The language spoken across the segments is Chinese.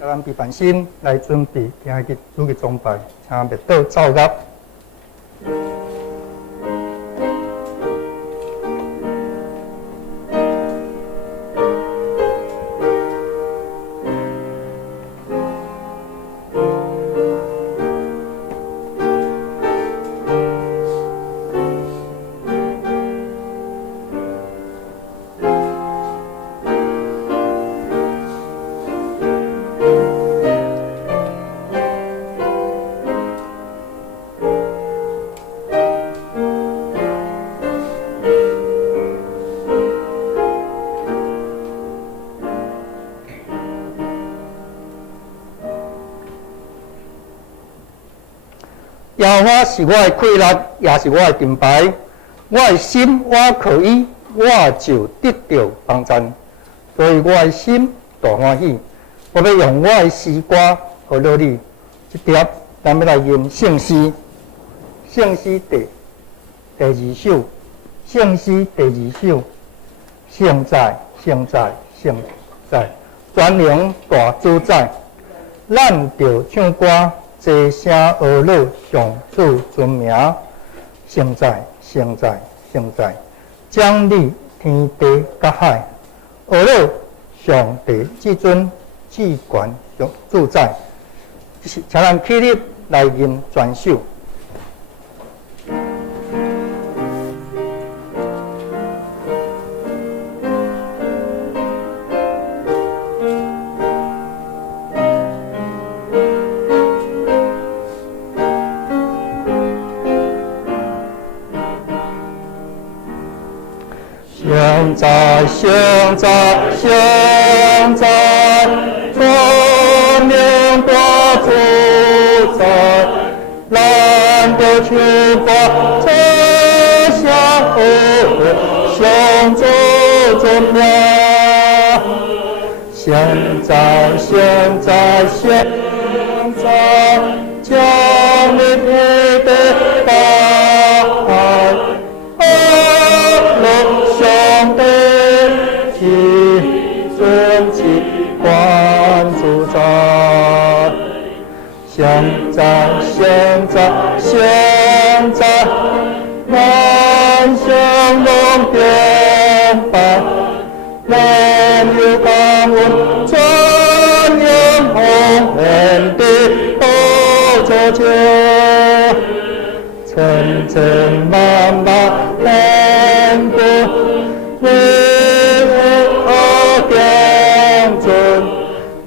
咱备办心来准备今日主日崇拜，请密道奏乐。耶和华是我的快乐，也是我的盾牌。我的心我靠伊，我就得到帮助。所以我的心大欢喜。我要用我的诗歌和乐你。这碟咱要来吟圣诗，圣诗第二首，圣诗第二首，现在，现在，现在，全能大主宰，咱着唱歌。齐声学乐上主尊名，现在，现在，现在，奖励天地甲海，学乐上帝至尊至权上主宰，请咱起立来吟全首。现在，现在，现在，全能大主宰，咱着唱歌，齐声学乐上主尊名。现在，现在，现在，将你天地大海。上帝至尊至权主宰，现在，现在，现在，万象拢变白，万有感恩，全能奉献的宝座前，千千万万万国。为何定准？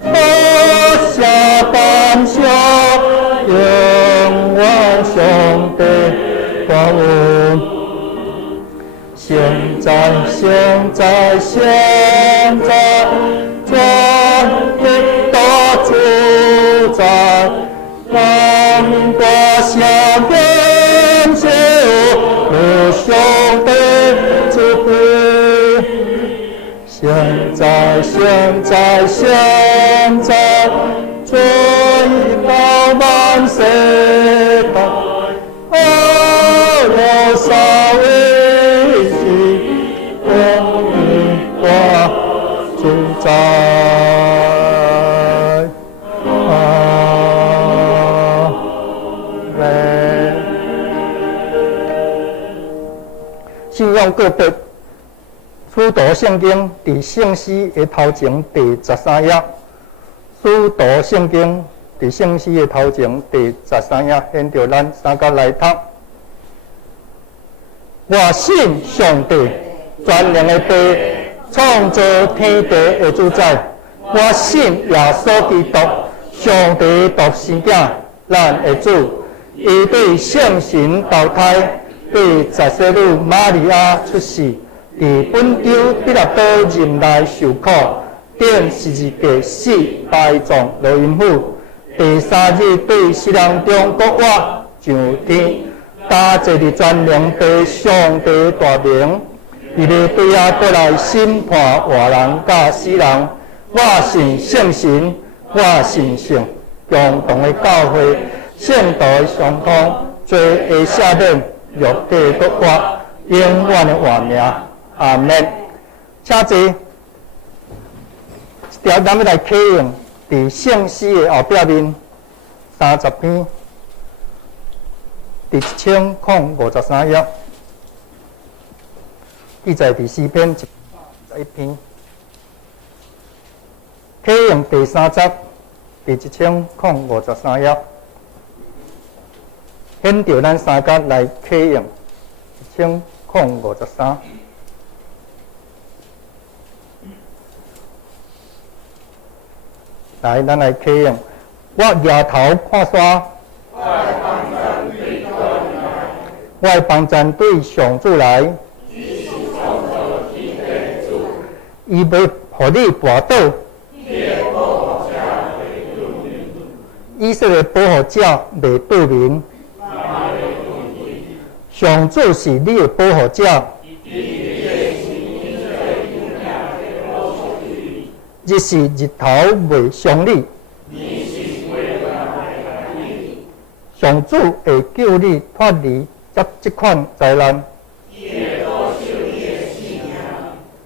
我下感谢，永远上帝感恩。现在，现在，现在，全力大主宰，万民大声感谢，上帝之惠。现在，现在，现在，最高万世代，罗萨维西，光明大主宰。信仰个别。书读圣经伫圣诗的头前第13页，书读圣经伫圣诗的头前第13页，现着咱三甲来读。我信上帝，全能的爸，创造天地的主宰。我信耶稣基督，上帝独生子，咱的主，伊对圣神投胎，对十世女玛利亚出世。伫本州彼拉多任内受苦，伫顶12个4排众落阴府。第3日对世人中国话上天，加坐伫全能地上帝大名，伊要对倒来审判活人甲死人。我信圣神，我信圣共同的教会，圣道的相通，罪会赦免，肉体国我永远的活命。阿门。请坐。一条咱要来启用伫圣诗的后壁面30篇，第1053页，记载第4篇121篇。启用第3节，第1053页，选着咱3节来启用1053。来，咱来启用。我抬头看山，我帮咱对上主来，伊要互你跋倒。以色列保护者袂对面，上主是你的保护者。日是日头袂伤你，上主会救你脱离这款灾难。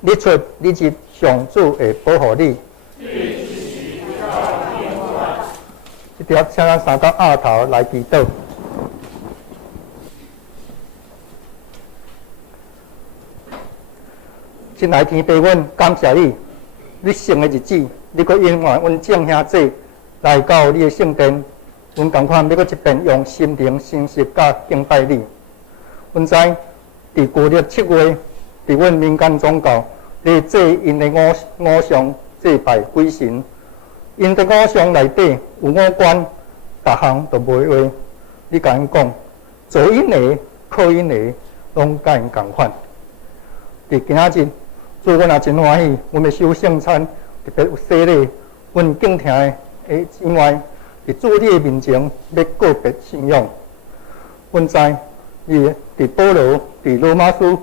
你出你入，上主会保护你。这条请咱3到2头来祈祷。亲爱的天父，阮感谢你。你生的日子，你阁应允阮众兄弟来到你的圣殿，阮同款要阁一遍用心灵、诚实甲敬拜你。阮知，伫旧历7月，伫阮民间宗教，咧祭因的偶像祭拜鬼神，因的偶像内底有5关，逐项都袂话。你甲因讲，做因的、靠因的，拢甲因共款。伫今仔日。所以，阮也真欢喜，阮要守圣餐，特别有洗礼。阮敬听的以外，伫主你的面前要告别信仰。阮知，伊伫保罗、伫罗马书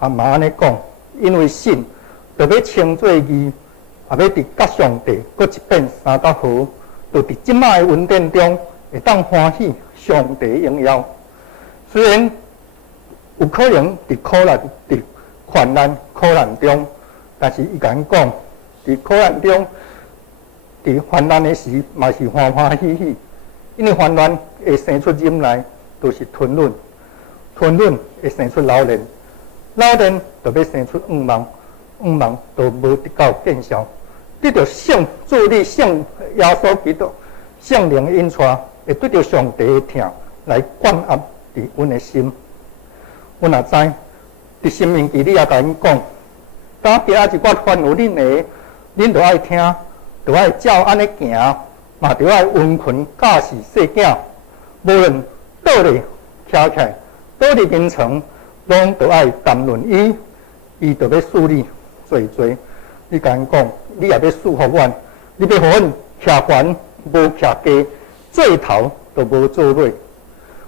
也嘛安尼讲，因为信，就要称作义，也要伫甲上帝搁一遍三角河，就伫即摆的恩典中，会当欢喜上帝的荣耀。虽然有可能伫苦难伫患难、苦难中，但是伊甲咱讲，伫苦难中，伫患难的时，嘛是欢欢喜喜，因为患难会生出忍耐，就是吞忍，吞忍会生出老练，老练就要生出愿望，愿望就无得到见效，得到圣助力、圣耶稣基督、圣灵的引带，会得到上帝的疼来灌压伫阮的心。阮也知。伫生命记，你也甲因讲，当今仔日我吩咐恁的，恁着爱听，着爱照安尼行，嘛着爱温顺教示细囝，无论倒咧徛起来，倒伫眠床，拢着爱谈论伊，伊着要使你做做。你甲因讲，你也要束缚阮，你要互阮徛悬无徛低，做头着无做尾。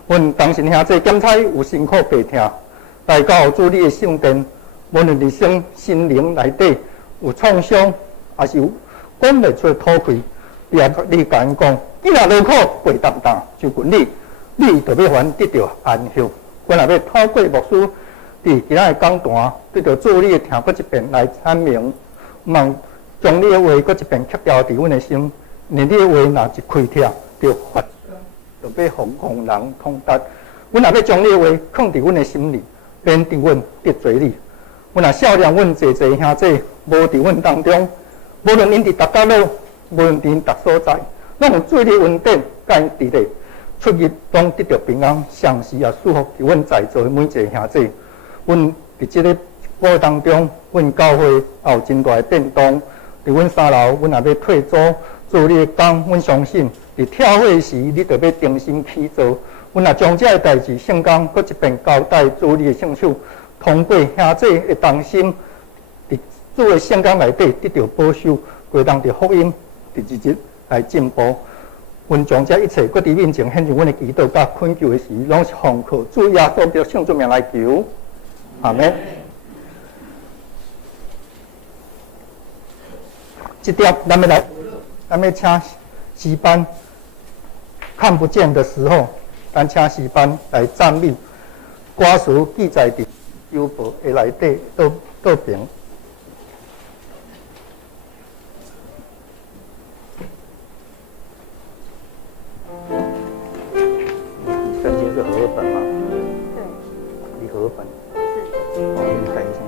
阮当时兄弟检查有辛苦白听。来到主你的圣殿，无论伫心灵内底有创伤，还是有讲袂出吐气，你甲因讲，既然劳苦背担担，就滚你就要还得到安息。阮也要透过牧师伫今仔的讲坛，对着主你的听过一遍来阐明，望将你的话过一遍刻牢伫阮的心，连你的话若一开听，就发，就要互戆人通达。阮也要将你的话放伫阮的心里。免得阮得罪你，阮也孝念阮济兄弟，无伫阮当中，无论因伫逐角落，无论伫逐所在，拢有做你恩典，甲因伫咧出入，拢得到平安，上时也祝福伫阮在座的每一个兄弟。阮伫即个过当中，阮教会也有真大的变动。伫阮3楼，阮也要退租，做你的工，阮相信伫跳会时，你着要定心起做。阮也将这个代志圣工，搁一遍交代主你的圣手，通过兄弟的同心，伫主的圣工内底得到保守，归当着福音第二日来进步。阮将这一切搁伫面前，献上阮的祈祷甲恳求的时，拢是奉靠主耶稣的圣主名来求。阿门。这点咱们请诗班看不见的时候，咱请诗班来赞美。歌词记载伫邮报的内底倒边。圣经是和合本吗？对。离合本。是。哦，你看一下。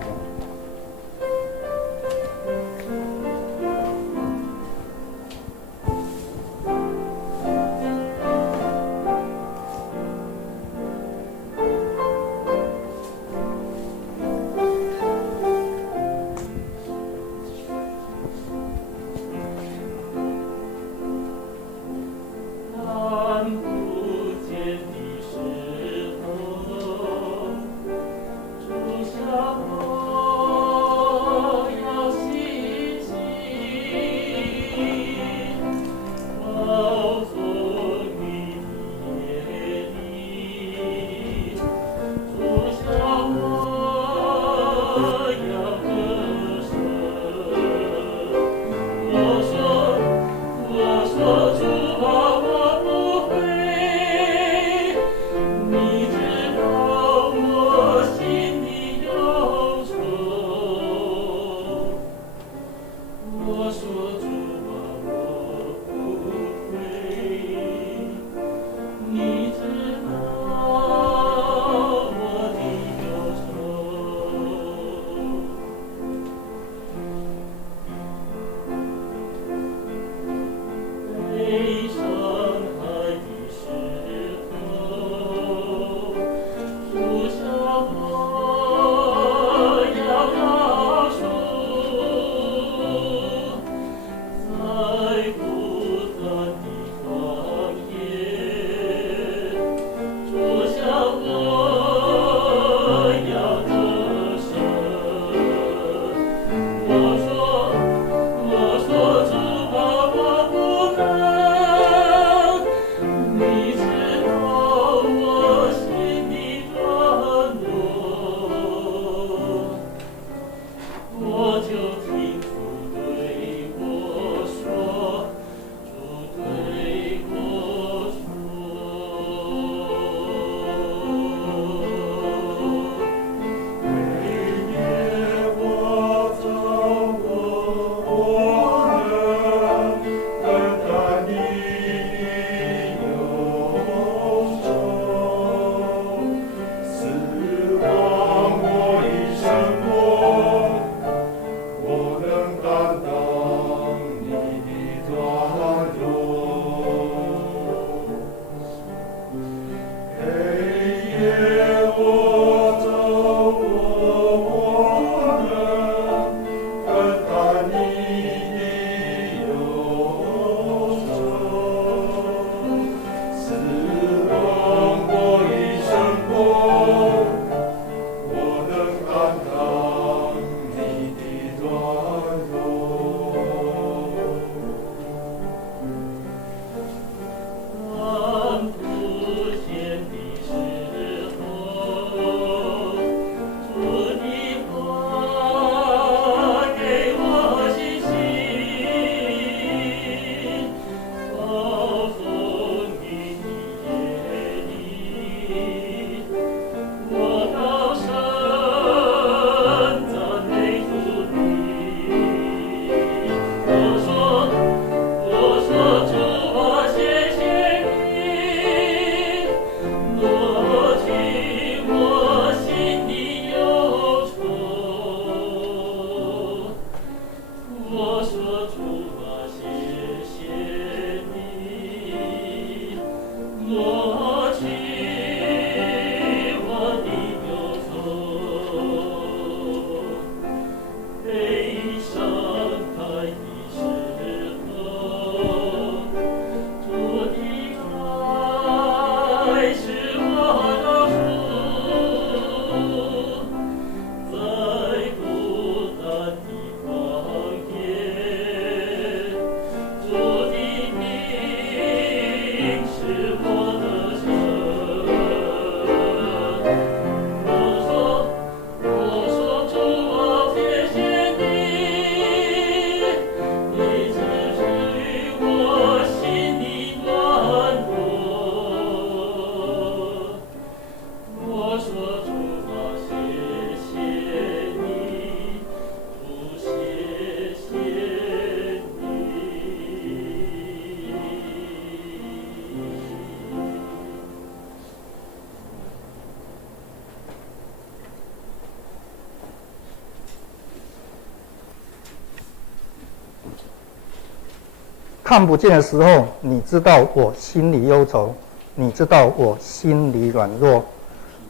看不见的时候，你知道我心里忧愁，你知道我心里软弱。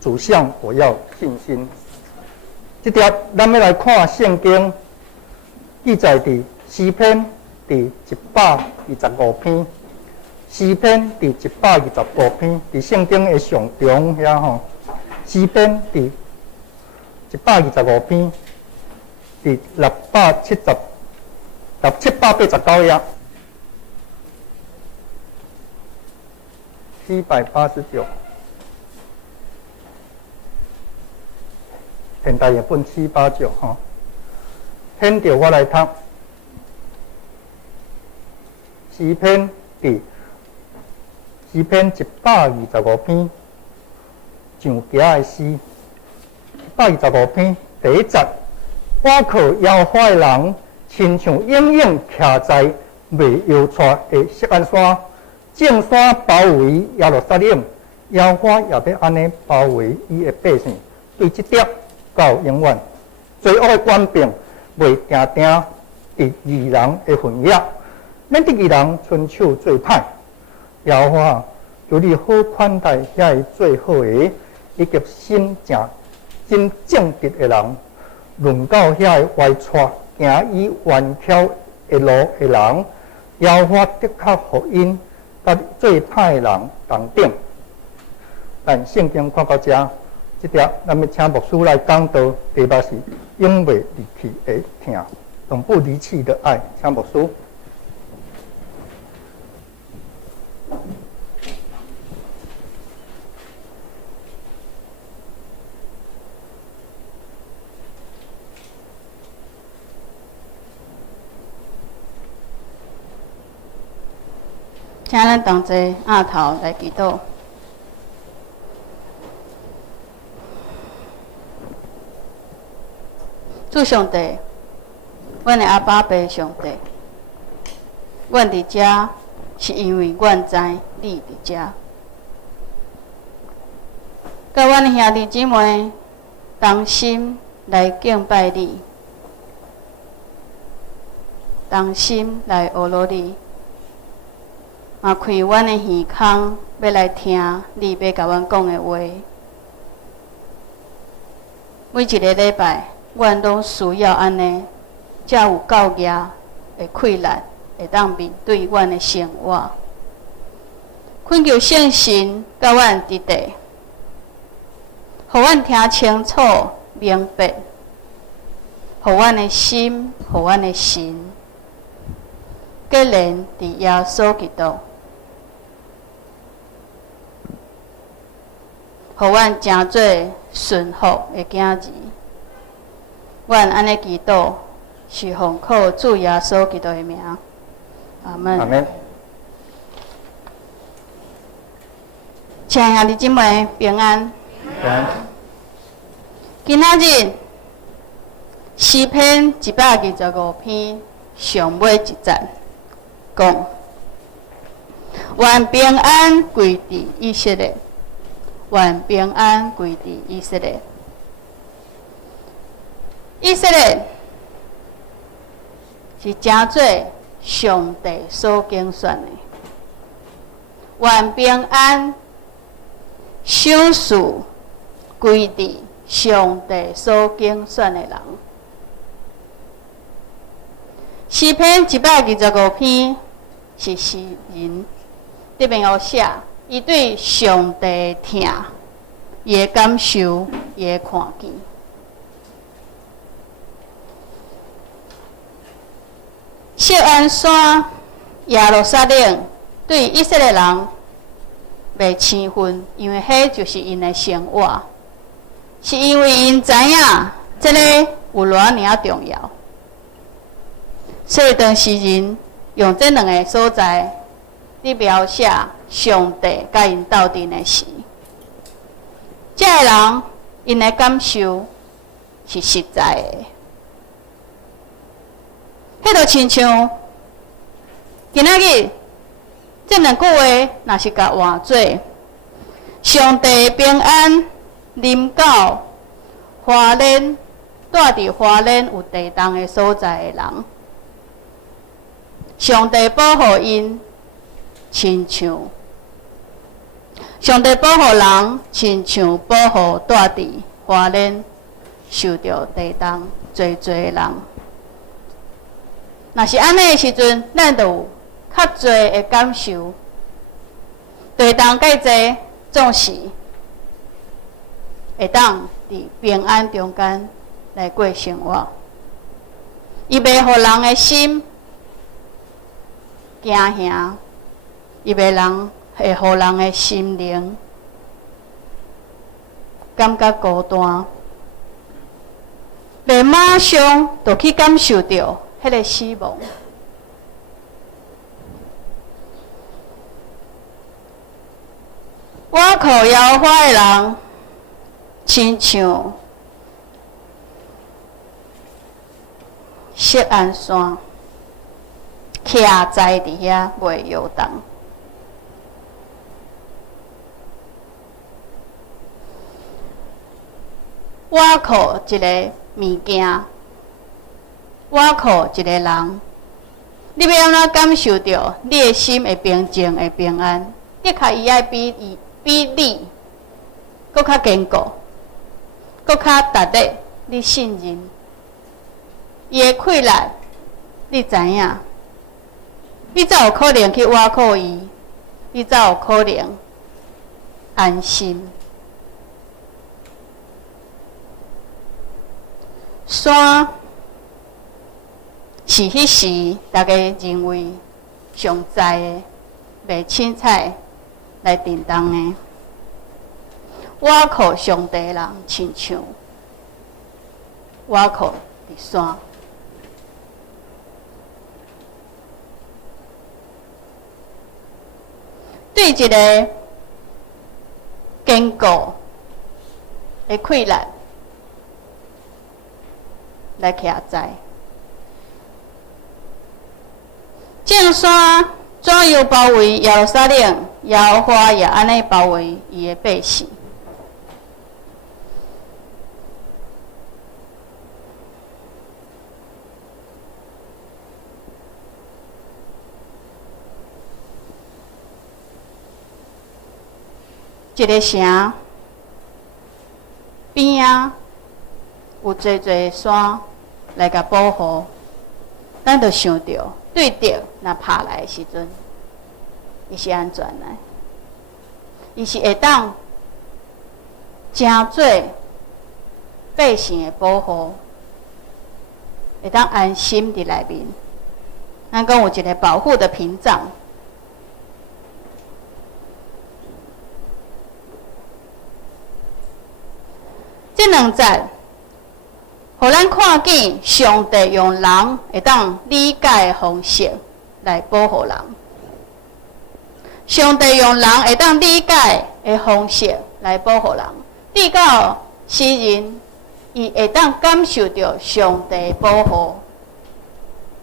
主向我要信心。这条咱要来看圣经，记载伫诗篇第125篇。诗篇第125篇，伫圣经的上中遐吼。诗篇第125篇，第789页，789。现代也本789吼，听着我来读。诗篇125篇，上家的诗。125篇第1节，我靠耶和华的人，亲像永远徛在未摇出的锡安山，正山包围耶路撒冷，耶和华也要安尼包围伊的百姓。对这点到永远，罪恶的官兵袂定定伫义人的份野，免得义人伸手做歹。耶和华，求你好款待遐个做好的，以及心真正直的人，论到遐个歪错行以弯巧的路的人，耶和华的确互因甲做歹的人同等。但圣经看到这。这条，咱要请牧师来讲道，题目是永袂离弃的疼，永不离弃的爱。请牧师。请咱同齐额头来祈祷。主上帝，阮的阿爸爸上帝，阮伫遮是因为阮知你伫遮，甲阮的兄弟姊妹同心来敬拜你，同心来学罗你，嘛开阮的耳孔，要来听你要甲阮讲的话。每一个礼拜。阮拢需要安尼，才有够业的困难，会当面对阮的生活。恳求圣神甲阮伫地，互阮听清楚、明白，互阮的心、互阮的心，结连伫耶稣基督，互阮诚做顺服的囝儿。阮安尼祈祷，是奉靠主耶稣基督的名，阿门。阿门。请兄弟姊妹平安。平安。今仔日诗篇125篇上尾一节讲：愿平安归伫以色列，愿平安归伫以色列。以色列是诚做上帝所拣选的，愿平安赏赐归伫上帝所拣选的人。诗篇125篇是诗人伫面有写，伊对上帝的疼，伊的感受，伊的看见。锡安山、耶路撒冷对以色列人袂生分，因为迄就是因的生活，是因为因知影这个有偌尔重要，所以当诗人用这两个所在嚟描写上帝甲因斗阵的事，这个人因的感受是实在的。迄就亲像今仔日这两句话，若是甲换做上帝平安临到花莲，住伫花莲有地动的所在的人，上帝保护因，亲像上帝保护人，亲像保护住伫花莲受到地震侪人。若是安尼的时阵，咱就有较侪的感受。地震介济，总是会当伫平安中间来过生活。伊袂互人的心惊吓，伊会互人的心灵感觉孤单，袂马上就去感受到迄个死亡。我靠摇花的人，亲像锡安山，徛在伫遐袂摇动。我靠一个物件，我靠一个人，你要安怎感受到你的心会平静、会平安？的确，伊爱比你搁较坚固，搁较值得你信任。伊的困难，你知影？你才有可能去挖靠伊，你才有可能安心。山是迄时大家认为上在的，袂凊彩来叮当的。我靠上帝人，亲像我靠伫山。对一个坚固的困难来徛在，正山怎样包围耶路撒冷？耶和华也安尼包围伊的百姓。一个城边仔有侪山来甲保护，咱就想着对着若拍来的时阵，伊是安全的，伊是会当真做百姓的保护，会当安心伫内面。咱讲有一个保护的屏障。这两节，互咱看见上帝用人会当理解的方式来保护人。上帝用人会当理解的方式来保护人，直到世人伊会当感受到上帝的保护，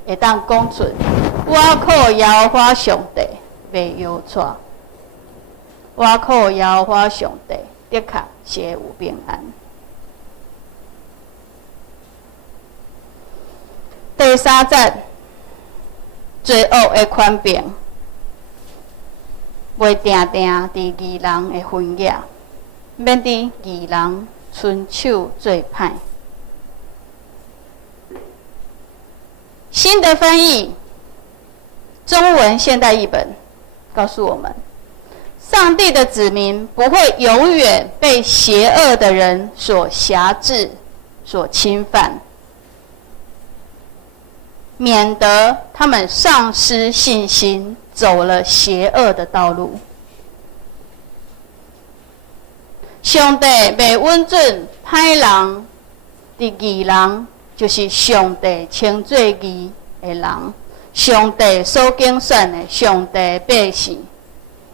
会当讲出我靠耶和华上帝袂摇错，我靠耶和华上帝的确是会有平安。第三节，罪恶的权柄，袂定定伫义人的分野，免伫义人伸手做歹。新的翻译，中文现代译本告诉我们，上帝的子民不会永远被邪恶的人所辖制、所侵犯。免得他们丧失信心，走了邪恶的道路。上帝袂允准歹人的义人，就是上帝称作义的人，上帝所拣选的上帝的百姓，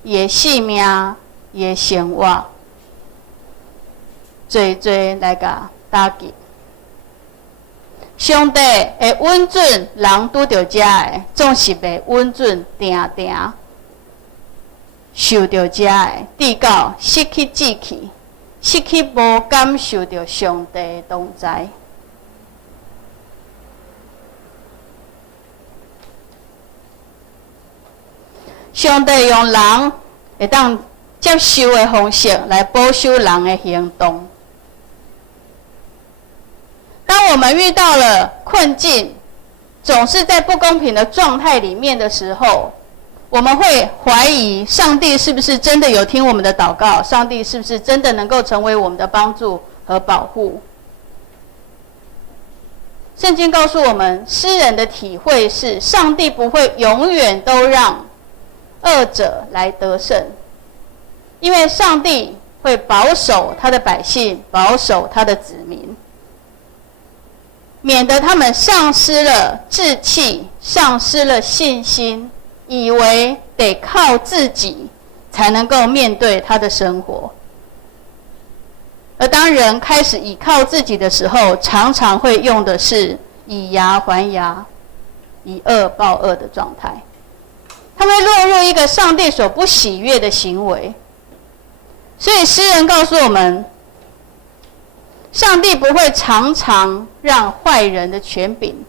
伊的性命、伊的生活，侪来甲打击。上帝会允准人拄着遮的，总是袂允准定定受着遮的，直到失去志气，失去无感受着上帝的同在。上帝用人会当接受的方式来保守人的行动。当我们遇到了困境，总是在不公平的状态里面的时候，我们会怀疑上帝是不是真的有听我们的祷告，上帝是不是真的能够成为我们的帮助和保护。圣经告诉我们，诗人的体会是，上帝不会永远都让恶者来得胜，因为上帝会保守他的百姓，保守他的子民，免得他们丧失了志气，丧失了信心，以为得靠自己才能够面对他的生活。而当人开始倚靠自己的时候，常常会用的是以牙还牙，以恶报恶的状态。他会落入一个上帝所不喜悦的行为。所以诗人告诉我们，上帝不会常常让坏人的权柄、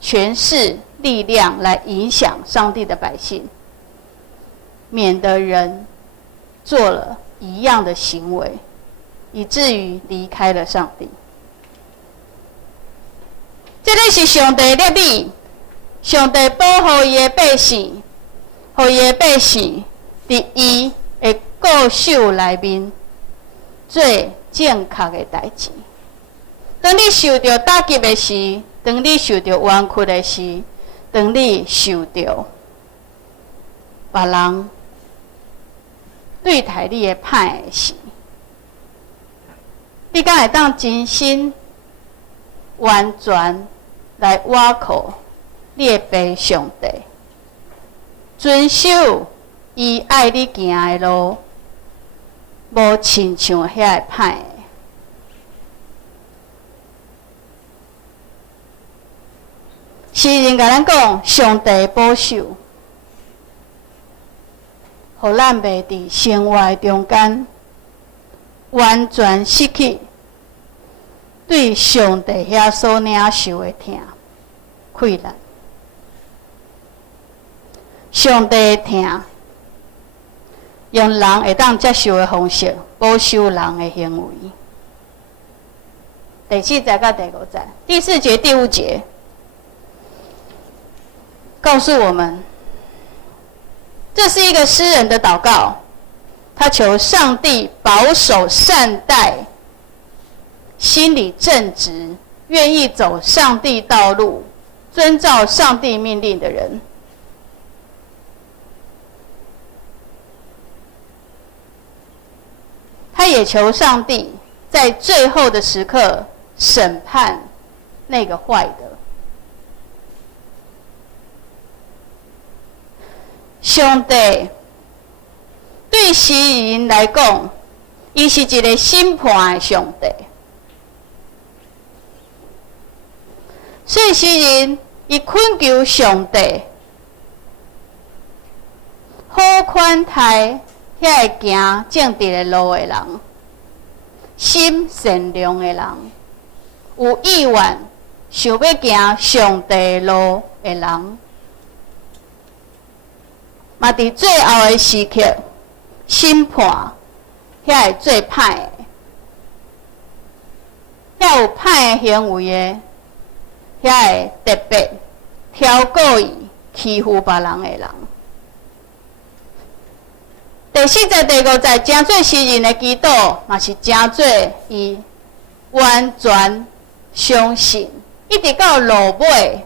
权势、力量来影响上帝的百姓，免得人做了一样的行为，以至于离开了上帝。这个是上帝的律，上帝保护伊的百姓，互伊的百姓伫伊的固守内面做正确的代志。当你受到打击的时，当你受到冤屈的时，当你受到别人对待你的歹的时，你敢会当真心完全来倚靠你的爸上帝，遵守伊爱你行的路，无亲像遐个歹的。诗人甲咱讲，上帝保守，互咱袂伫生活中间完全失去对上帝遐所领受的疼、困难。上帝的疼，用人会当接受的方式保守人的行为。第4节到第5节，第4节、第5节告诉我们，这是一个诗人的祷告，他求上帝保守善待心里正直、愿意走上帝道路、遵照上帝命令的人。他也求上帝在最后的时刻审判那个坏的。上帝对诗人来讲，伊是一个审判的上帝。所以诗人伊恳求上帝，好款待遐会行正直的路的人，心善良的人，有意愿想要行上帝的路的人。嘛，伫最后的时刻，审判遐会最歹的，遐有歹的行为的，遐会特别挑故意欺负别人的人。第4节、第5节，真做诗人的祈祷，嘛是真做伊完全相信，一直到落尾，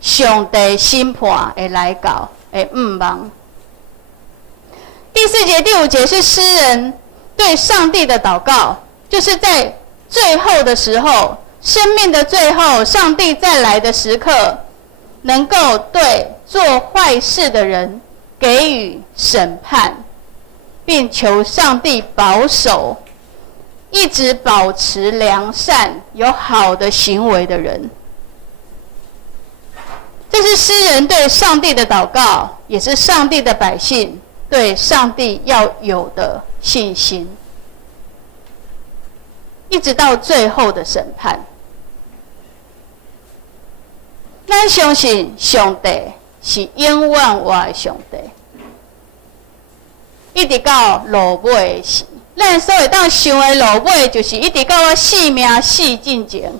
上帝审判会来到。的毋忘。第4节、第5节是诗人对上帝的祷告，就是在最后的时候，生命的最后，上帝再来的时刻，能够对做坏事的人给予审判，并求上帝保守一直保持良善、有好的行为的人。这是诗人对上帝的祷告，也是上帝的百姓对上帝要有的信心，一直到最后的审判。咱相信上帝是永远活的上帝，一直到落尾的时。咱所会当想的落尾，就是一直到我性命死进前，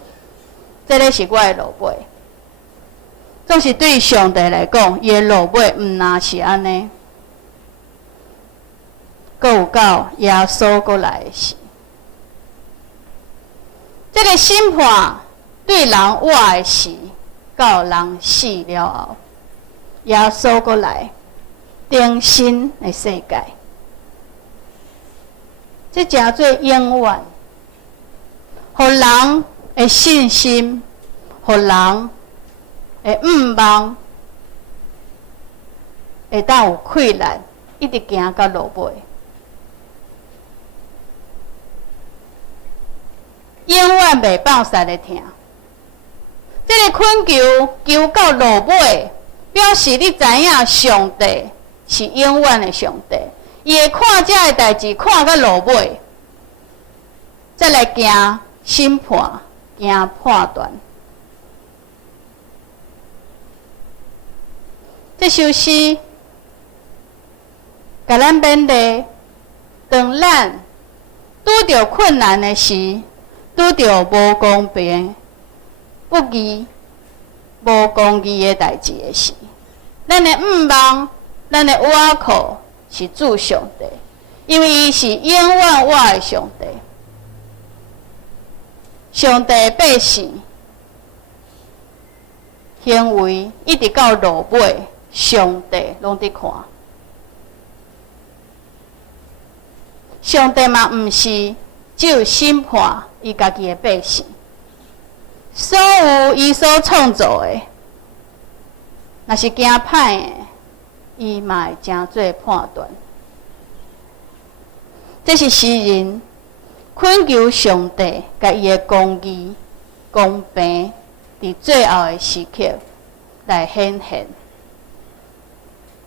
这个是我的落尾。总是对上帝来讲，伊的落尾毋那是安尼。搁有到耶稣过来的时，这个审判对人活的时，到人死了后，耶稣过来更新的世界。这诚做永远，互人的信心，互人的毋望，会当有溃烂，一直行到落尾。永远袂放肆的听，这个困求到落尾，表示你知影上帝是永远的上帝。伊会看这个代志，看到落尾，再来行审判，行判断。这首诗，甲咱勉励，当咱拄着困难的时，拄着无公平、不义、无公义的代志的时，咱的毋望，咱的倚靠。是主上帝，因为伊是永远活的上帝。上帝的百姓行为一直到落尾，上帝拢伫看。上帝嘛，毋是只有审判伊家己的百姓，所有伊所创造的，若是行歹的。伊嘛会诚做判断，这是诗人恳求上帝甲伊的公义、公平，伫最后的时刻来显现。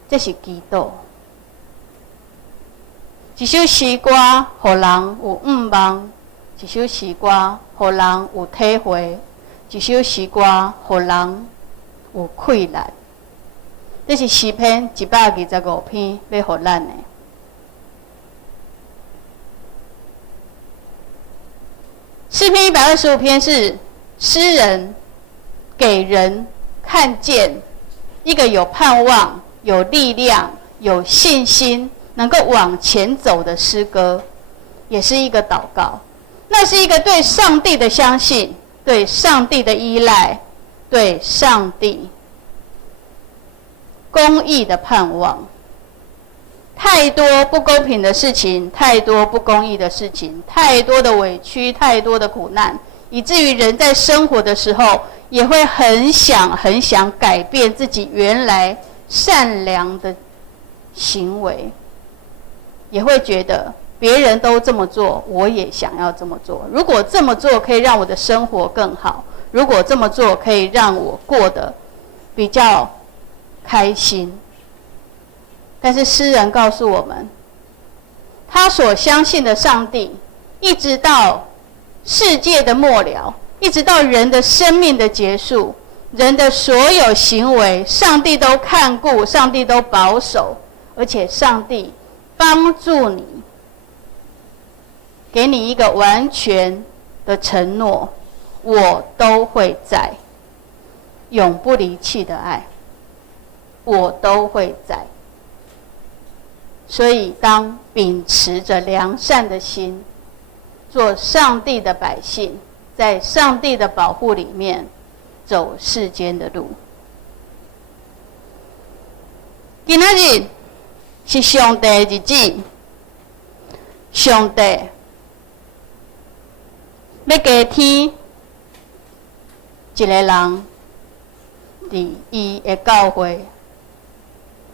这是祈祷。一首诗歌，互人有毋望；一首诗歌，互人有体会；一首诗歌，互人有溃烂。这是诗篇125篇要互咱的。诗篇125篇是诗人给人看见一个有盼望、有力量、有信心，能够往前走的诗歌，也是一个祷告。那是一个对上帝的相信，对上帝的依赖，对上帝公义的盼望。太多不公平的事情，太多不公义的事情，太多的委屈，太多的苦难，以至于人在生活的时候也会很想改变自己原来善良的行为，也会觉得别人都这么做，我也想要这么做。如果这么做可以让我的生活更好，如果这么做可以让我过得比较开心。但是诗人告诉我们，他所相信的上帝，一直到世界的末了，一直到人的生命的结束，人的所有行为，上帝都看顾，上帝都保守，而且上帝帮助你，给你一个完全的承诺，我都会在，永不离弃的爱，我都会在。所以当秉持着良善的心，做上帝的百姓，在上帝的保护里面走世间的路。今仔日是上帝的日子，上帝要加添一个人伫伊的教会，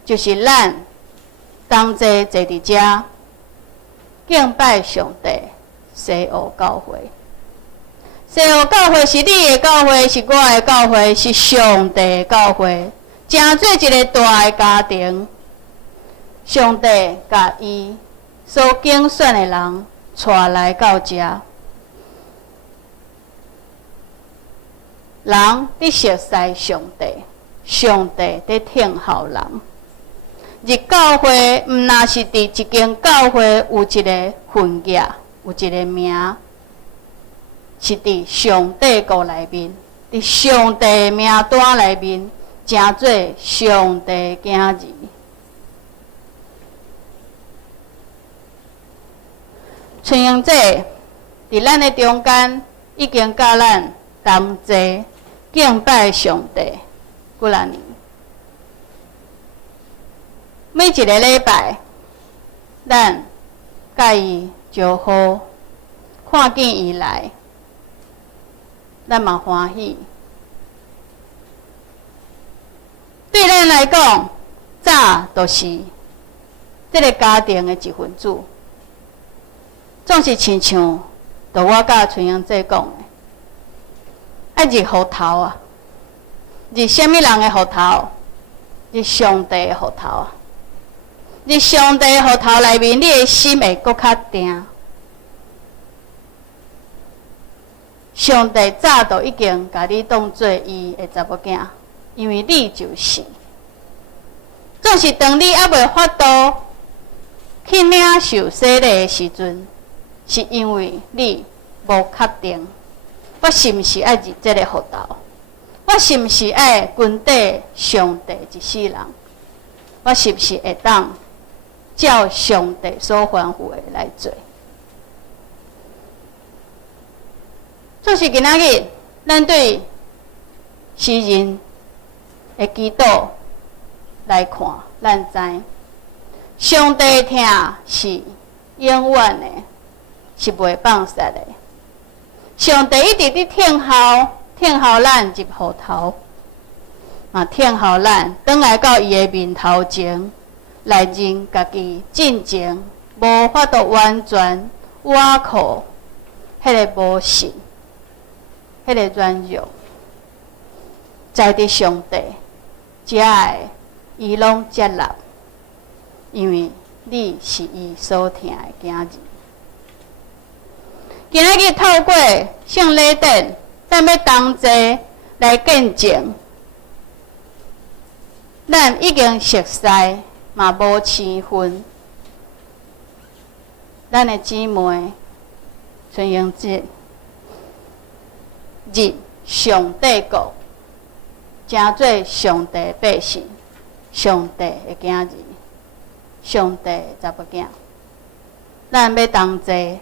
就是咱同齐坐伫遮敬拜上帝。西欧教会，西欧教会是你的教会，是我的教会，是上帝的教会，诚做一个大的家庭。上帝甲伊所拣选的人带来到遮，人伫熟悉上帝，上帝伫听候人。入教会，毋若是伫一间教会有一个分野，有一个名，是伫上帝国内面，伫上帝名单内面，称做上帝囝儿。春阳节伫咱的中间，已经教咱同齐敬拜上帝几啊年。每一个礼拜，咱甲伊招呼，看见伊来，咱嘛欢喜。对咱来讲，早就是这个家庭的一份子。总是亲像，就我甲春阳姐讲的，爱入户头啊，入什么人的户头？入上帝的户头啊！入上帝的户头内面，你的心会搁较定。上帝早就已经甲你当做伊的查某囝，因为你就是。总是当你还袂法度去领受洗礼的时阵，是因为你无确定，我是毋是爱入这个户头？我是毋是爱跟缀上帝一世人？我是毋是会当照上帝所吩咐的来做？做是今仔日，咱对诗人的祈祷来看，咱知上帝听是永远的，是袂放弃的。上帝一直伫听候咱入户头，嘛听候咱转来到伊的面头前，来认家己进前无法度完全倚靠迄个无信。迄个软弱，在伫上帝，只会伊拢接纳，因为你是伊所疼的囝儿。今仔日透过圣礼典，咱要同齐来见证，咱已经熟悉，嘛无生分。咱的姊妹春英节。入上帝国，称做上帝百姓，上帝的囝儿，上帝的查某囝。咱要同齐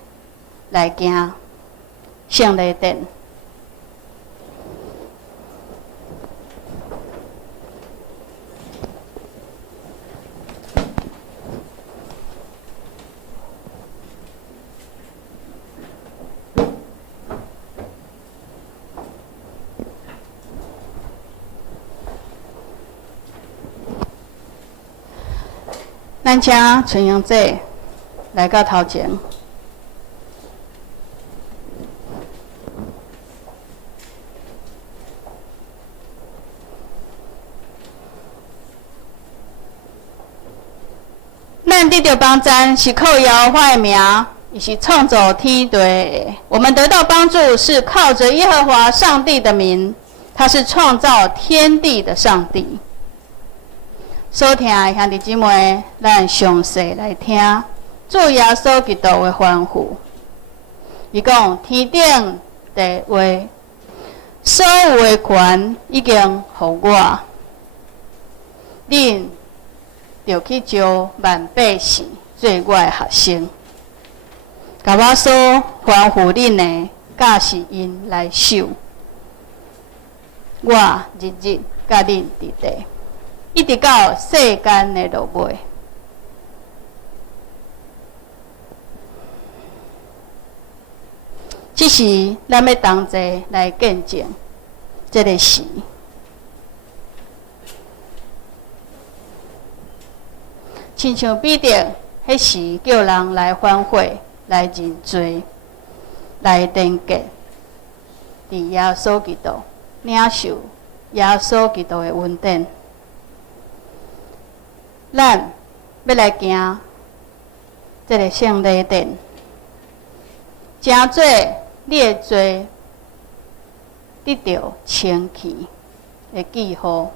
来行圣礼典。咱请春阳姐来到头前，咱得到帮赞是靠耶和华的名，也是创造天地的。我们得到帮助是靠着耶和华上帝的名，他是创造天地的上帝。所听的兄弟姊妹，咱详细来听主耶稣基督的吩咐。伊讲天顶地话，所有的权已经互我，恁就去招万百姓做我的学生，甲我所吩咐恁的，教是因来守。我日日甲恁伫地。一直到世间的落尾，这时咱要同齐来见证这个事。亲像彼得迄时叫人来反悔、来认罪、来连结，伫耶稣基督领受耶稣基督的恩典。咱要来行这个圣礼典，诚做你的罪得到清气的记号，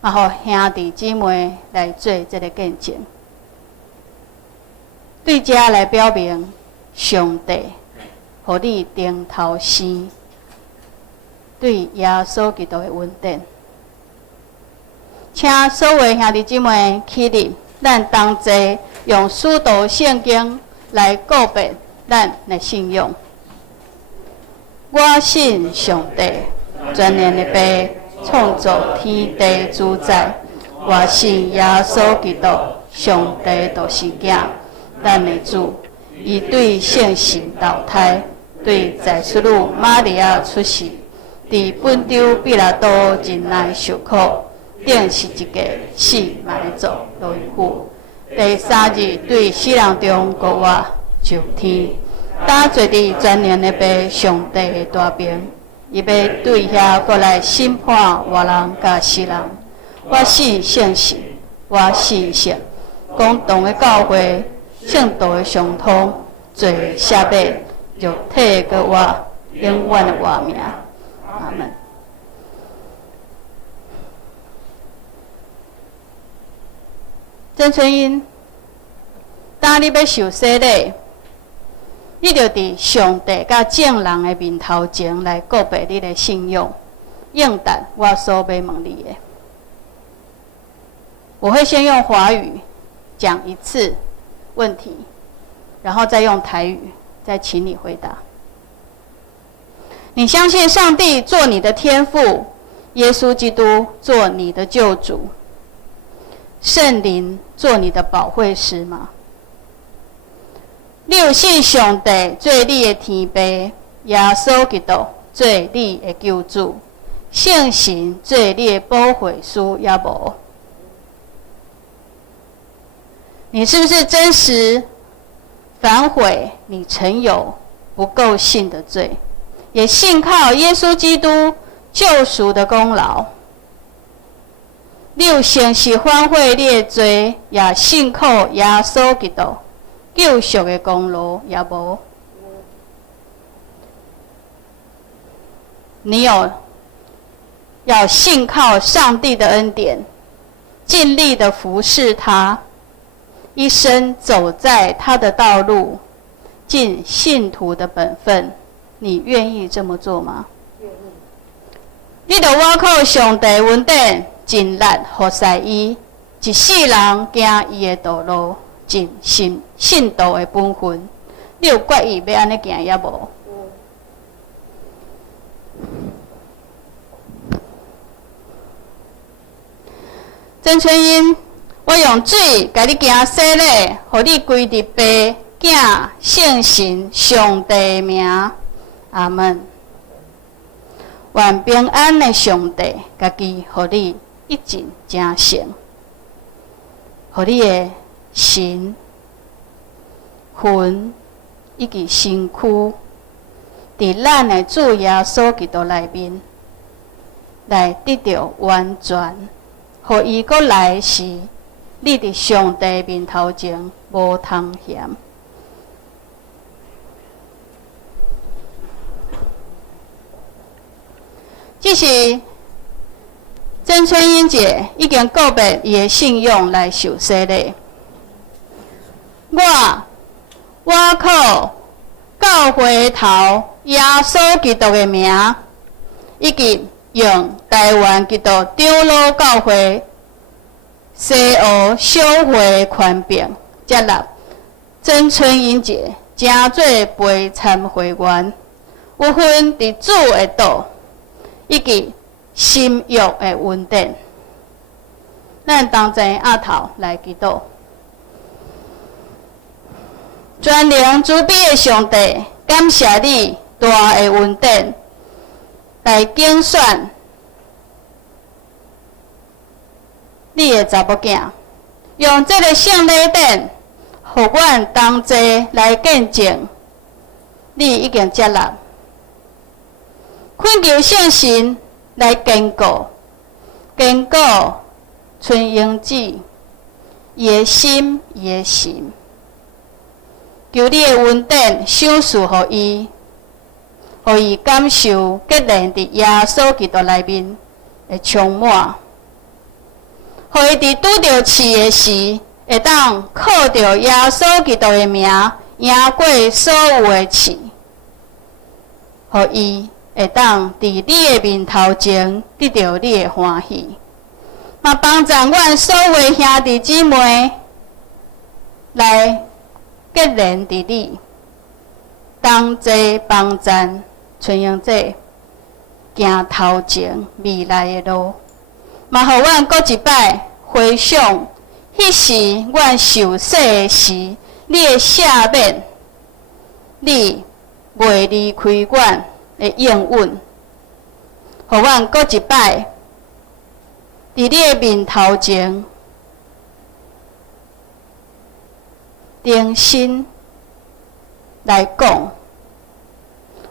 嘛，互兄弟姊妹来做这个见证。对这来表明上帝互你顶头生对耶稣基督的恩典。请所有兄弟姊妹起立，咱同齐用使徒圣经来告别咱的信仰。我信上帝，全能的爸，创造天地主宰。我信耶稣基督，上帝就是囝，咱的主。伊对圣神投胎，对在世女玛利亚出世，伫本州比拉多真难受苦，顶十字架死埋葬落苦。第三日对死人中国活上天，打坐伫全能的爸上帝的大边，伊要对遐过来审判活人甲死人。我信圣神，我信神，共同的教会，圣道的相通，罪赦免，肉体的活，永远的活命。阿门。曾春英，当你要受洗礼，你就伫上帝甲众人的面头前来告白你的信仰，应答我所要问你的。我会先用华语讲一次问题，然后再用台语再请你回答。你相信上帝做你的天父，耶稣基督做你的救主，圣灵做你的保惠师吗？你有信上帝做你的天父，耶稣基督做你的救主，圣神做你的保惠师也无？你是不是真实反悔你曾有不够信的罪，也信靠耶稣基督救赎的功劳？你有诚实反悔你的罪，也信靠耶稣基督救赎的功劳也无？你有要信靠上帝的恩典，尽力的服侍他，一生走在他的道路，尽信徒的本分，你愿意这么做吗？愿意。你就倚靠上帝恩典，尽力服侍伊，一世人行伊的道路，尽信道的本分。你有决意要安尼行也无？曾春英，我用水甲你行洗礼，互你归入爸、囝、圣神、上帝的名。阿门。愿平安的上帝，家己互你一尽正成，互你的神、魂以及身躯，伫咱的主耶稣基督内面，来得到完全。互伊搁来时，你伫上帝面头前无通嫌。这是曾春英姐已经告别伊的信仰来受洗礼。我靠教会头耶稣基督的名，以及用台湾基督长老教会西湖小会权柄，接纳曾春英姐正做陪参会员，有份伫主的道，以及心约的恩典。咱同齐额头来祈祷。全能慈悲的上帝，感谢你大的恩典，来拣选你的查某囝，用这个圣礼典，互阮同齐来见证，你已经接纳，恳求圣神来坚固春英姊伊的心，伊的心。求你的恩典赏赐予伊，互伊感受结连伫耶稣基督内面的充满，互伊伫拄着试的时，会当靠着耶稣基督的名，赢过所有的试，互伊会当伫你的面头前得到你的欢喜。嘛，帮助阮所有兄弟姊妹来结连伫你，同齐帮赞，顺应这行头前未来的路。嘛，互阮搁一摆回想，迄时阮受洗的时，你的赦免，你袂离开阮的应允，互阮搁一摆伫你的面头前，定心来讲，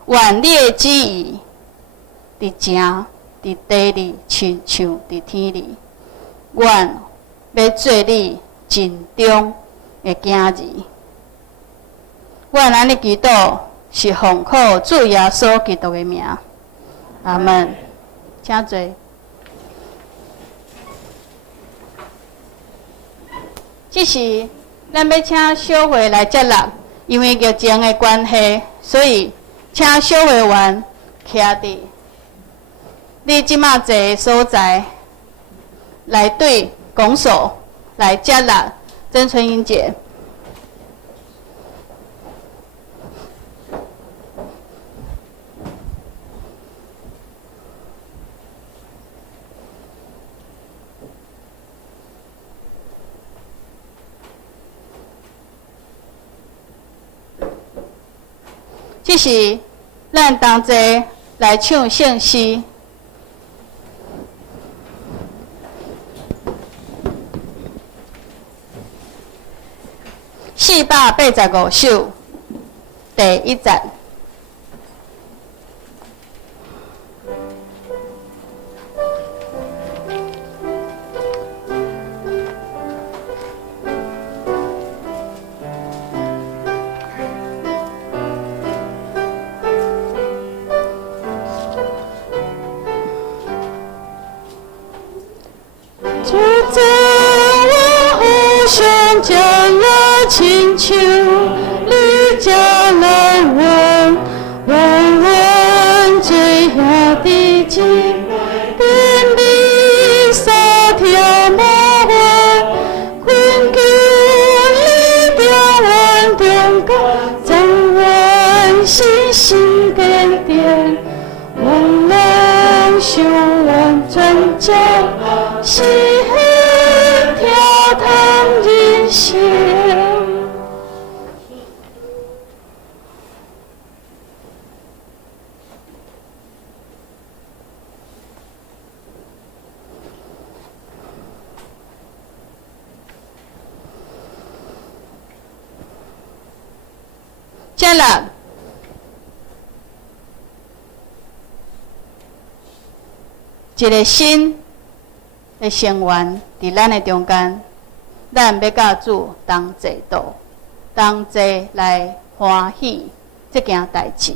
愿你的旨意伫正伫地里，亲像伫天里。愿要做你尽忠的囝儿。阮安尼祈祷，是奉靠主耶稣基督的名。阿门。请坐。这时，咱要请小会来接纳，因为疫情的关系，所以请小会员徛伫你即马坐的所在，来对拱手来接纳曾春英姐。这是咱同齐来唱圣诗。485首，第1节。亲像你将来问最兄弟姊妹，跟你所条无缘，困求你调阮中间，怎愿信心坚定，我能修完专家，是很跳堂人生。接纳一个新的成员伫咱的中间，咱要甲主同齐道，同齐来欢喜这件代志。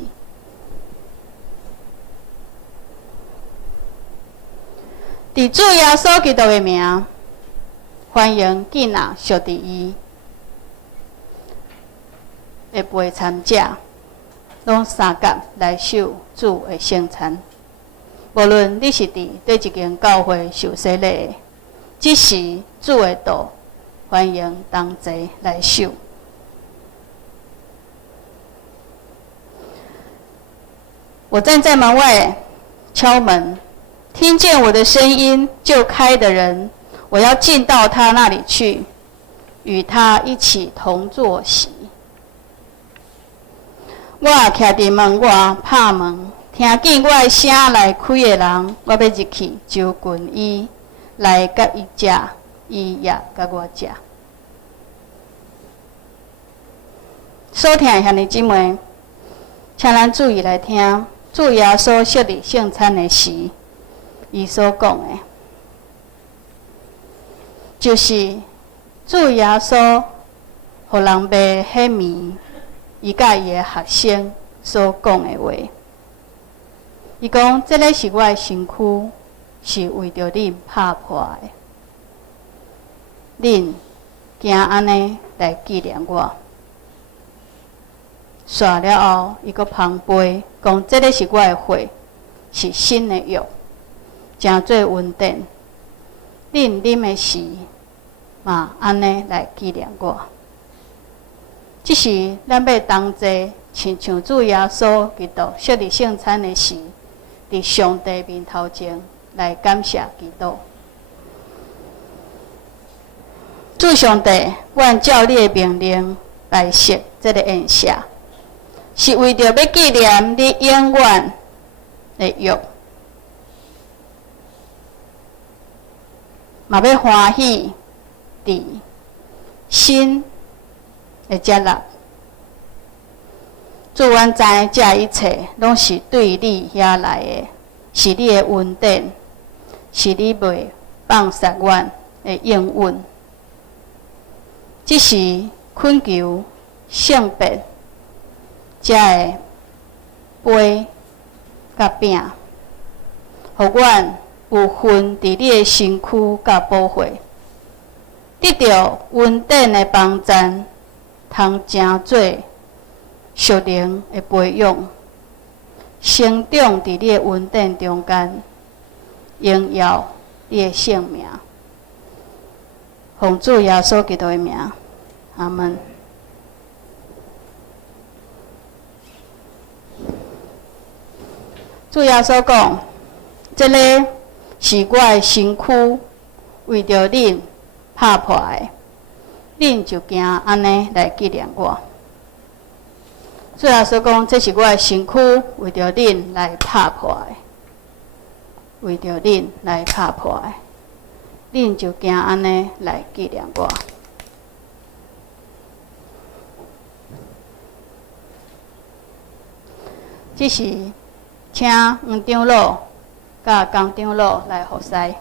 伫主耶稣基督的名，欢迎囡仔属伫伊的陪参者，拢三甲来受主的圣餐。无论你是伫对一间教会受洗礼的，即时主的道，欢迎同齐来受。我站在门外敲门，听见我的声音就开的人，我要进到他那里去，与他一起同坐席。我徛伫门外拍门，听见我的声来开的人，我要入去招群伊来甲伊食，伊也甲我食。所听的兄弟姊妹，请咱注意来听主耶稣设立圣餐的时，伊所讲的，就是主耶稣互人卖迄面。伊甲伊的学生所讲的话，伊讲：“这个是我的身躯，是为着恁拍破的。”恁行安尼来纪念我。刷了后，伊阁旁背讲：这个是我的血，是新的约，诚做恩典。恁啉的时嘛，安尼来纪念我。即时，咱要同齐，亲像主耶稣基督设立圣餐的时，伫上帝面头前来感谢基督。主上帝，阮照你的命令来设这个宴席，是为着要纪念你永远的约，嘛要欢喜伫新的接纳。主，阮知这一切拢是对你遐来的，是你的恩典，是你袂放弃阮的应允。即时恳求圣别，才会杯甲饼，互阮有份伫你的身躯甲保护，得到恩典的帮赞，通成做属灵的培养，成长伫你的恩典中间，荣耀你的圣名。奉主耶稣基督的名，阿门。主耶稣讲：这个是我的身躯，为着恁拍破的，恁就行安尼来纪念我。主耶稣讲：这是我的身躯，为着恁来拍破的，为着恁来拍破的。恁就行安尼来纪念我。即时，请黄长老甲江长老来服侍。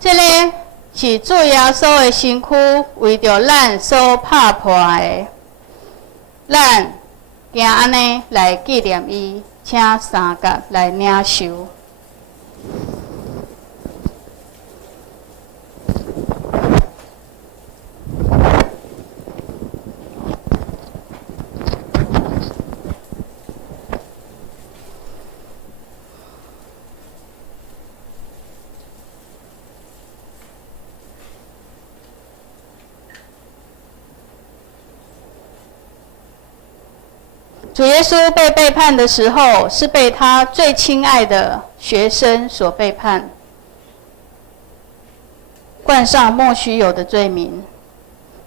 这个是主耶稣的身躯，为着咱所拍破的，咱行安尼来纪念伊，请三角来领受。主耶稣被背叛的时候，是被他最亲爱的学生所背叛，冠上莫须有的罪名。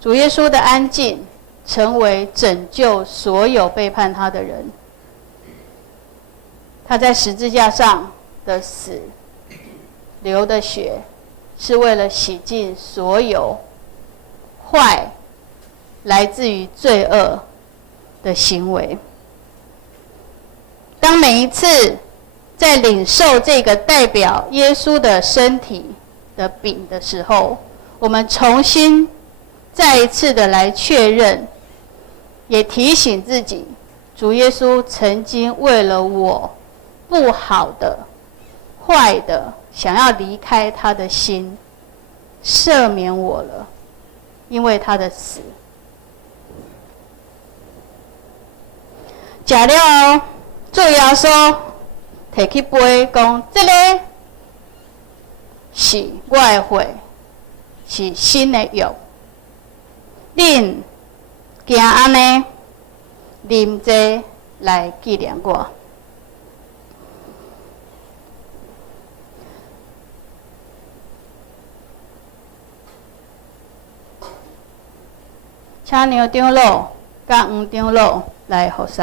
主耶稣的安静，成为拯救所有背叛他的人。他在十字架上的死，流的血，是为了洗净所有坏来自于罪恶的行为。当每一次在领受这个代表耶稣的身体的饼的时候，我们重新再一次的来确认，也提醒自己，主耶稣曾经为了我不好的、坏的，想要离开他的心，赦免我了，因为他的死。食了后，主耶稣摕起杯讲：这个是我的血，是新的约。恁行安尼，啉这来纪念我。请牛长老甲黄长老来服侍。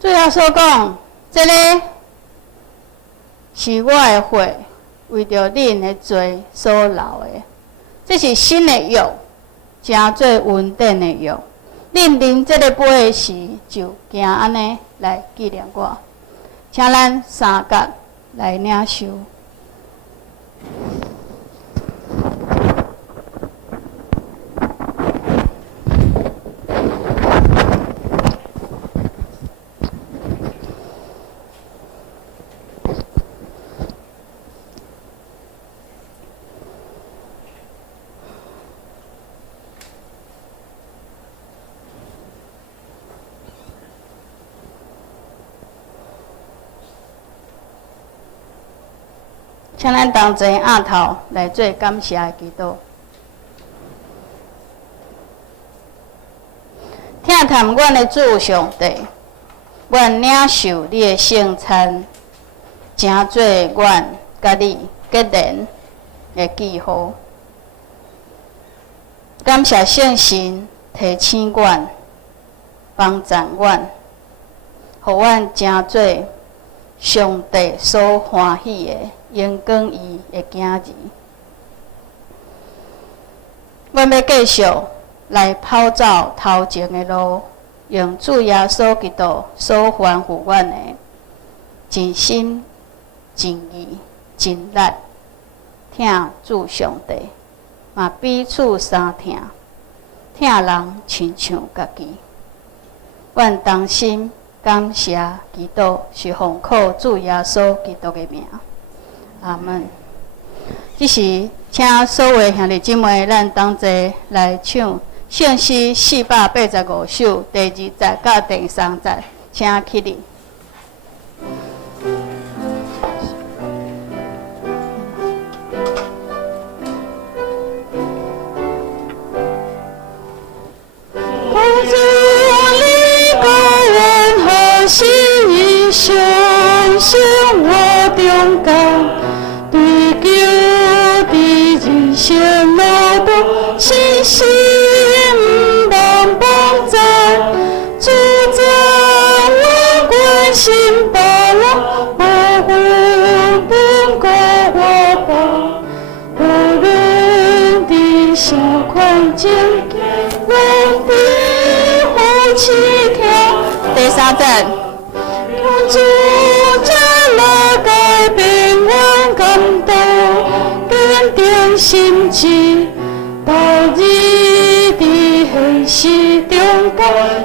主耶稣讲，这个是我的血，为着恁的罪所流的。这是新的约，真最稳定的约。恁啉这个杯时，就行安尼来纪念我。请咱三角来领受。请咱同齐额头来做感谢的祈祷。听谈阮的主上帝，阮领受你的圣餐，诚做阮甲你结连的记号。感谢圣神提醒阮，帮助阮，互阮诚做上帝所欢喜的。荣光伊的囝儿，阮要继续来跑走头前的路，用主耶稣基督所吩咐阮的，尽心、尽意、尽力，听主上帝，嘛彼此相听，听人亲像家己。阮同心感谢基督，是奉靠主耶稣基督的名。阿门。这时，请所有兄弟姊妹，咱同齐来唱圣诗485首，第2节到第3节，请起立。心意相信我中间，追求的人生路途，信心万帮在，主在我关心把我，我会不过我吧，无论的小块钱，我的好起跳。第3节。主将我改变我感动，坚定心志，到你的喜事中。教，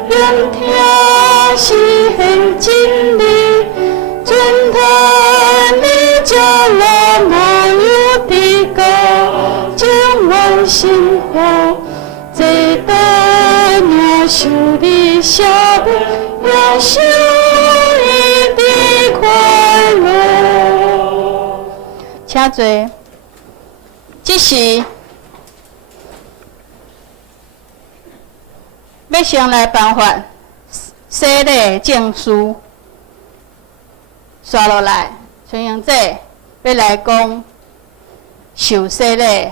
愿听是现真理，尊他你教了无有的高，将我心活，这道鸟受你下步，要受你的快乐。请坐。这是要先来办法，洗礼证书刷落来，全用这要来讲受洗礼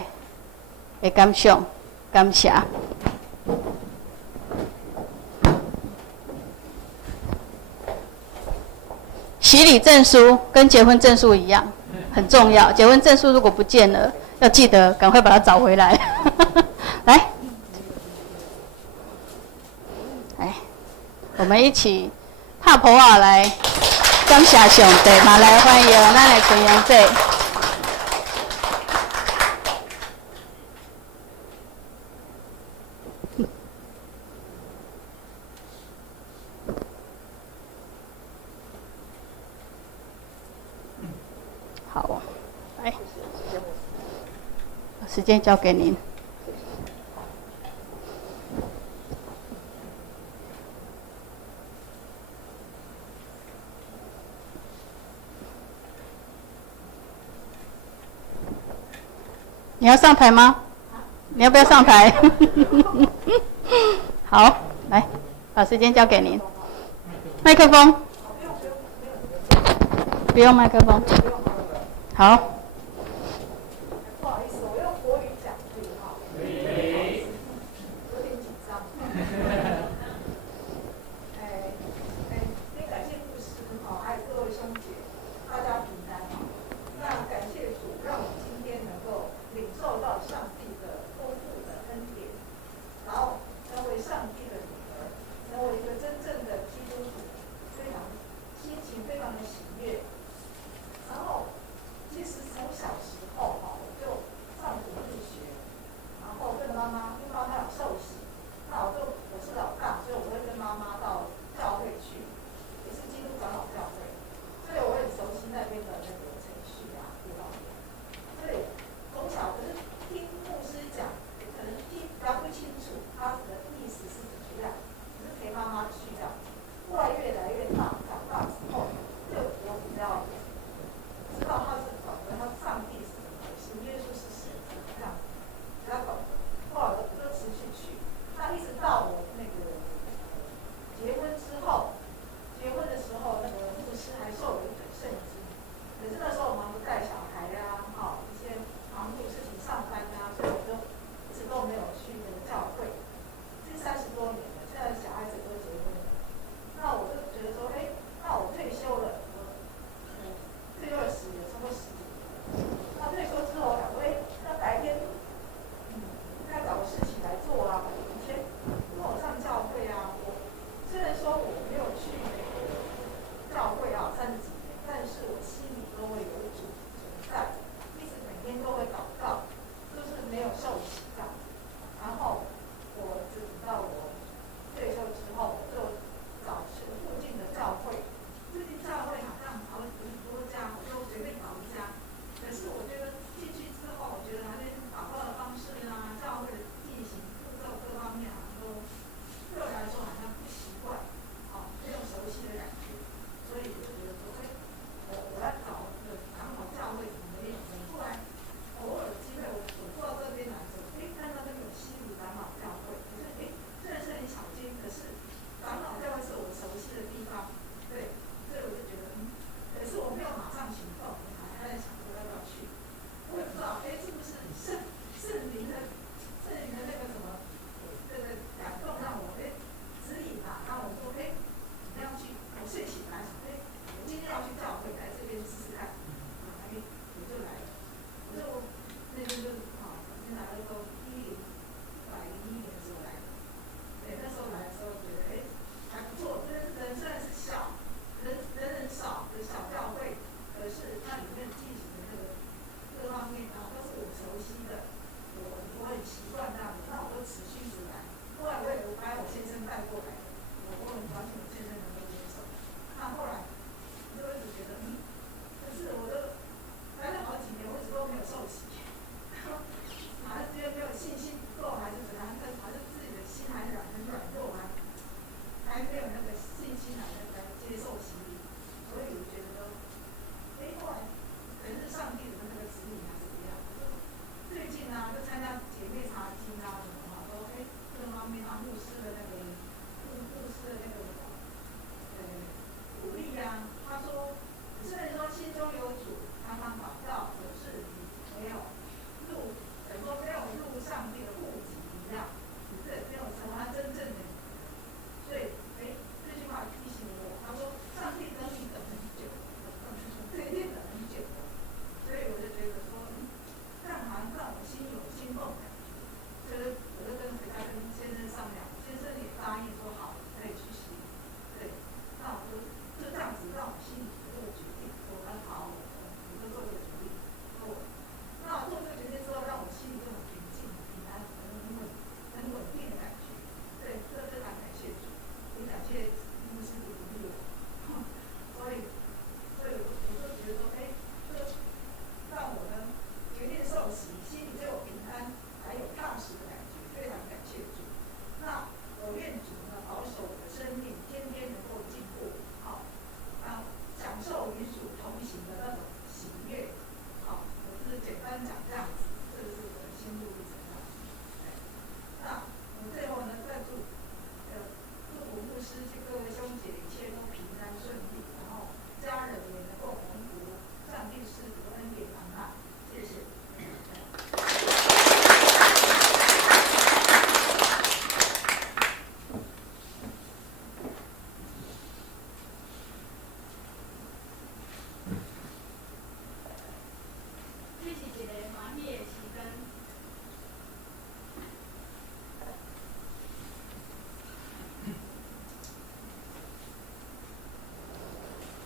的感想、感谢。洗礼证书跟结婚证书一样，很重要。结婚证书如果不见了，要记得赶快把它找回来。来，我们一起拍普啊来感谢上帝，嘛来欢迎咱的全阳姐。好，来。时间交给您。你要上台吗？你要不要上台？好，来，把时间交给您。麦克风。不用麦克风。好。非常的喜悦，然后其实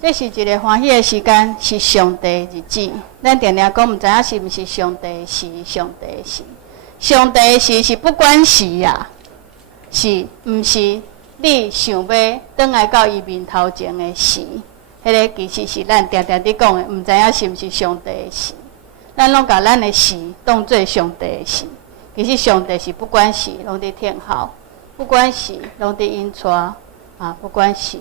这是一个欢喜的时间，是上帝的日子。咱常常讲，毋知影是毋是上帝的时，上帝的时。上帝的时是不管时啊，是毋是你想要转来到伊面头前的时？迄个其实是咱常常伫讲的，毋知影是毋是上帝的时。咱拢甲咱的时当做上帝的时。其实上帝是不管时拢伫天候，不管时拢伫引带啊，不管时，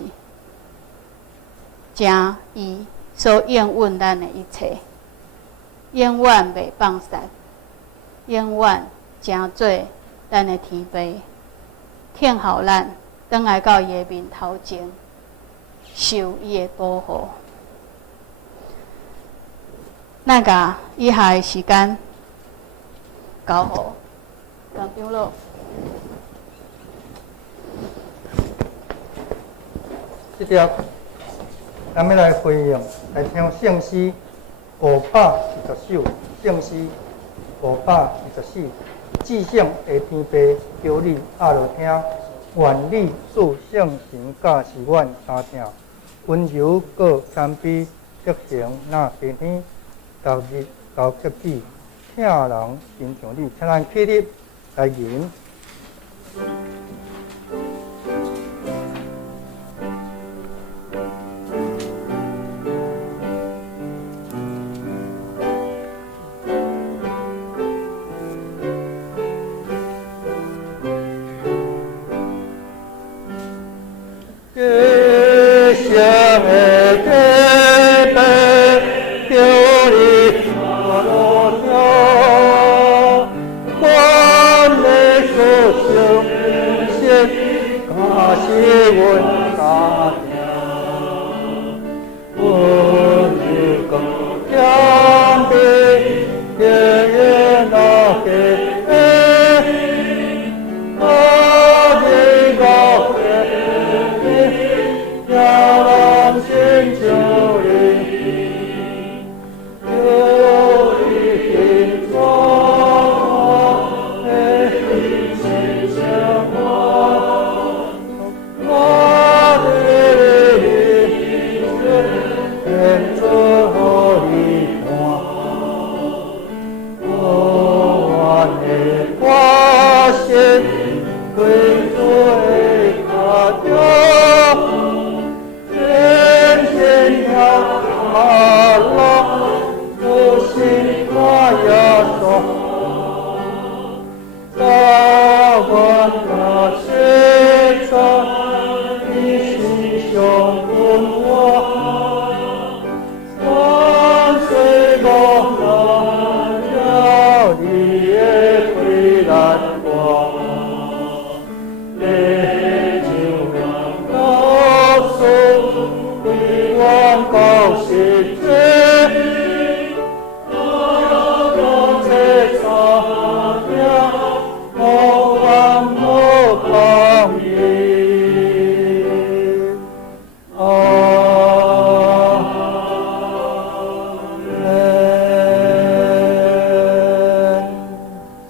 正伊所应允咱的一切，永远袂放散，永远正做咱的天父，听候咱转来到伊的面头前，受伊的保护。咱甲以下的时间交互张长老。这条，咱要来回应，来听圣诗520首，圣诗524，至圣的天父，求你压落听，愿你赐圣神教是阮三听，温柔搁谦卑，德行那平天，逐日交结子，听人亲像你，请咱起立来吟。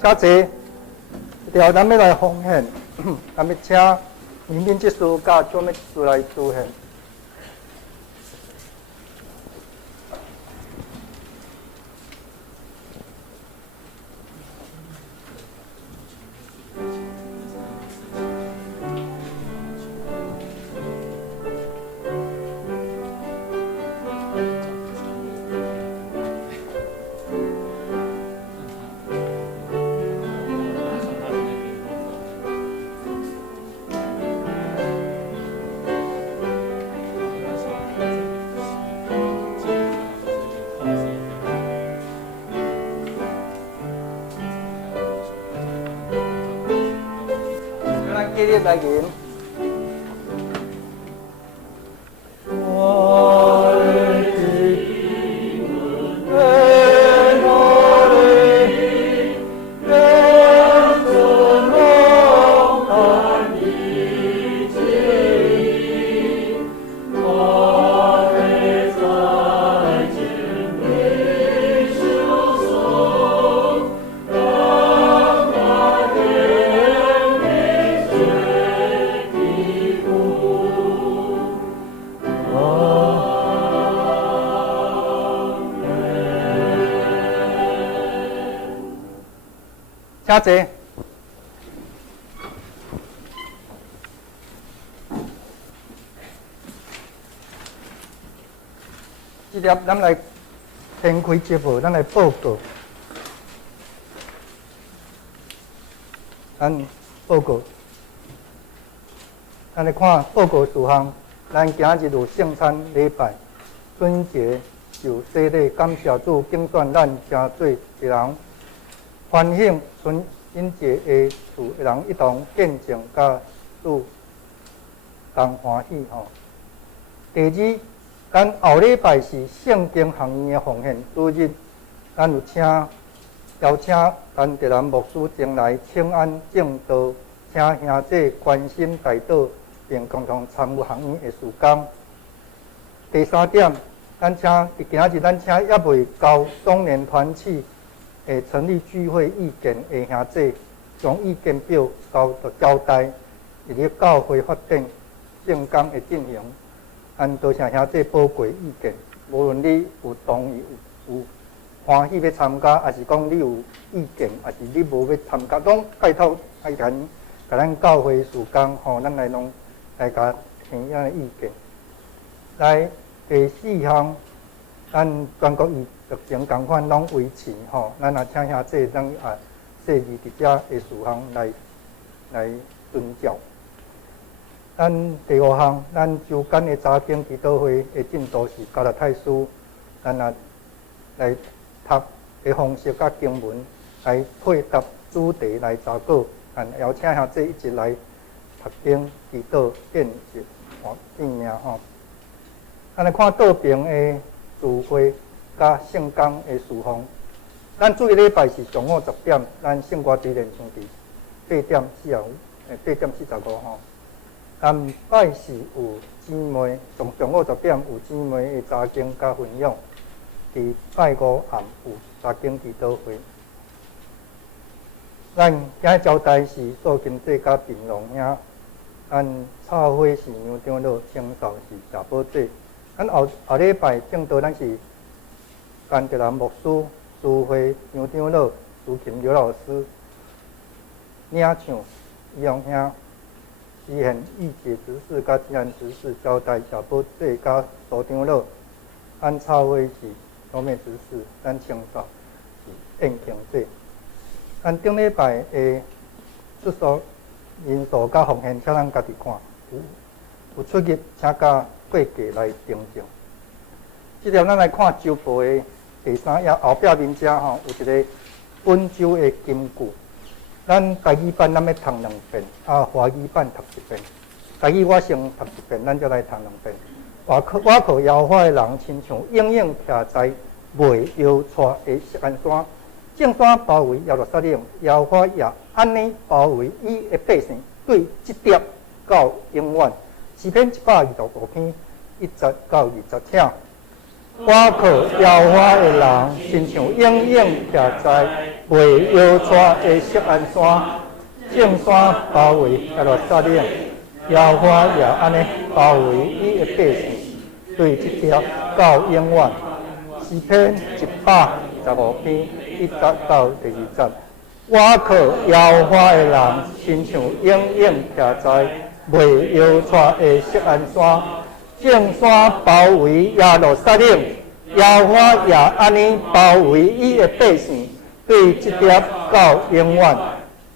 加济，一条咱要来奉献，咱要请民兵技师甲专业技师来出现。起立来吟。请坐。即粒咱来展开节目，咱来报告。咱报告，咱来看报告事项。咱今日有圣餐礼拜、春节、受洗礼，感谢主拣选咱真做一人，欢庆春节的厝的人一同见证甲主同欢喜吼。第二，咱后礼拜是圣经学院的奉献主日，咱有邀请咱地南牧师前来请安正道，请兄弟关心代祷，并共同参与学院的事工。第三点，今日咱请也未交中年团契的成立聚会意见的兄弟，将意见表交代，伫咧教会发展圣工的进行。多谢兄弟宝贵意见，无论你有同意有欢喜要参加，还是讲你有意见，还是你无要参加，拢拜托甲咱教会事工吼，咱来拢来甲听咱的意见。来第四项，咱全国疫情共款拢维持吼，咱也请兄弟咱细致伫遮的事项来遵照。咱第五项，咱周间的查经祈祷会的进度是加勒太书，咱也来读的方式甲经文来配搭主题来查稿，邀请兄弟一起来读经祈祷见习信命吼。咱来看道平的聚会甲圣工的事项。咱主日礼拜是上午10点，咱圣歌之连场地8点45吼。下摆是有姊妹，上午10点有姊妹的查经甲分享，伫拜五暗有查经祈祷会。咱今日交代是素金节甲平龙兄，咱插花是杨长老，清扫是社保节。咱后礼拜正道咱是甘德兰牧师、书会杨长老、苏琴刘老师领唱义勇兄。实现义节执事甲自然执事交代社保节甲组长老，咱插花是方面执事，咱清扫是宴庆节。咱顶礼拜的出所人数甲奉献，请咱家己看，有出入请甲过价来订正。即条咱来看周报的第3页后壁面遮吼，有一个本周的金句。咱台语版咱要读2遍，华语版读1遍。台语我先读1遍，咱再来读2遍。我靠摇花的人，亲像永永徛在未摇出的锡安山，正山包围耶路撒冷，摇花也安尼包围伊的百姓，对即点到永远。诗篇125篇1节到20节。我靠摇花的人，亲像永永徛在未摇出的锡安山，正山包围耶路撒冷，摇花也安尼包围伊的百姓，对即条到永远。诗篇125篇1节到第2节。我靠摇花的人，亲像永永徛在未摇出的锡安山。正山包围耶路撒冷，摇花也安尼包围伊的百姓，对即点到永远。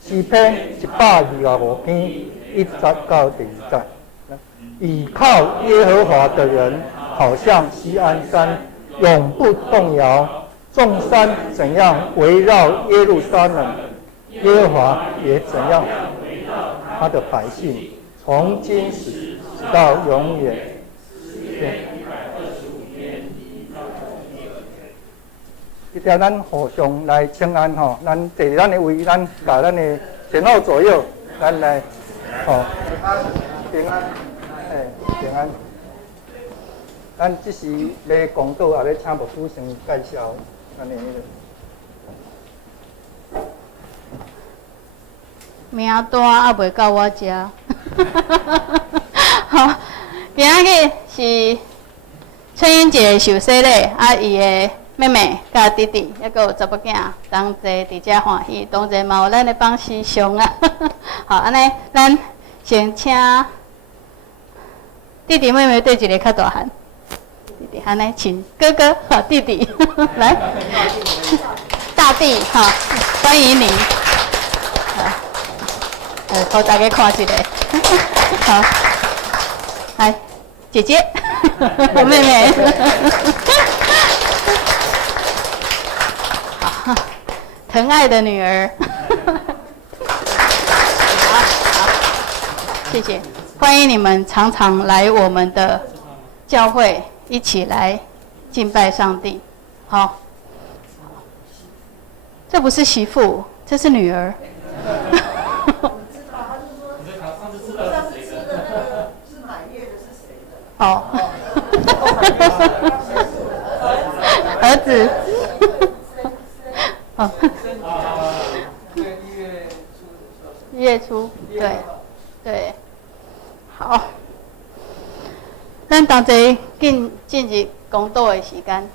诗篇125篇1节到第2节。倚靠耶和华的人，好像锡安山，永不动摇。众山怎样围绕耶路撒冷，耶和华也怎样围绕他的百姓，从今时到永远。即条咱互相来请安吼，咱坐咱的位，咱把咱的前后左右，咱来吼平安，平安。咱即时要讲道，也要请牧师先介绍咱的名单还未到我遮。今日是春英节受洗礼，伊的妹妹甲弟弟，还佫有查某囝，同齐伫遮欢喜，当然嘛有咱的帮师兄啊。好，安尼咱先请弟弟妹妹对一个较大汉，弟弟安尼请哥哥和弟弟来，大弟哈，欢迎您。好，互大家看一下。好，来姐姐，妹妹。好，疼爱的女儿。好，谢谢，欢迎你们常常来我们的教会，一起来敬拜上帝。好，这不是媳妇，这是女儿。哦，儿子，哦，1月初，对，对，好，咱同齐进入讲道的时间。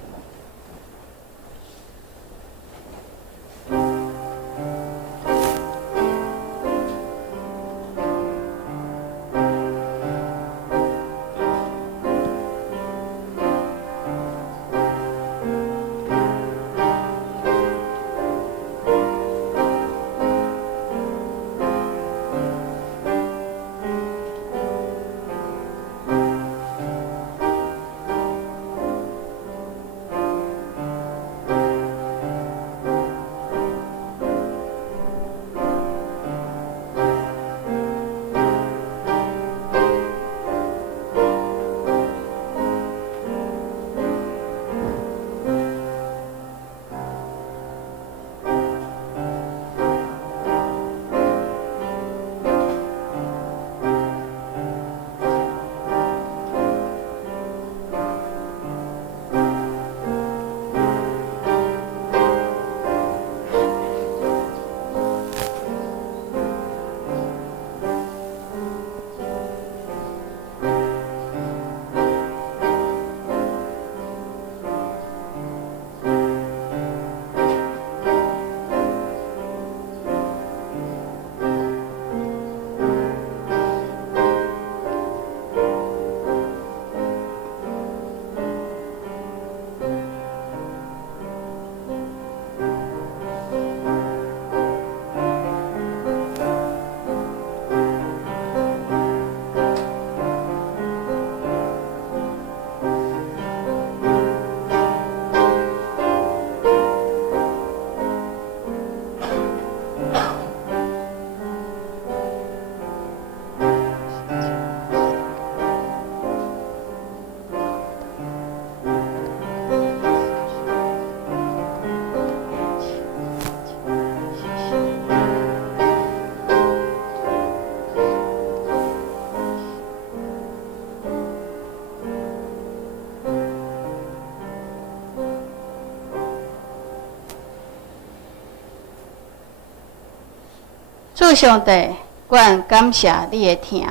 主上帝，阮感谢你的听，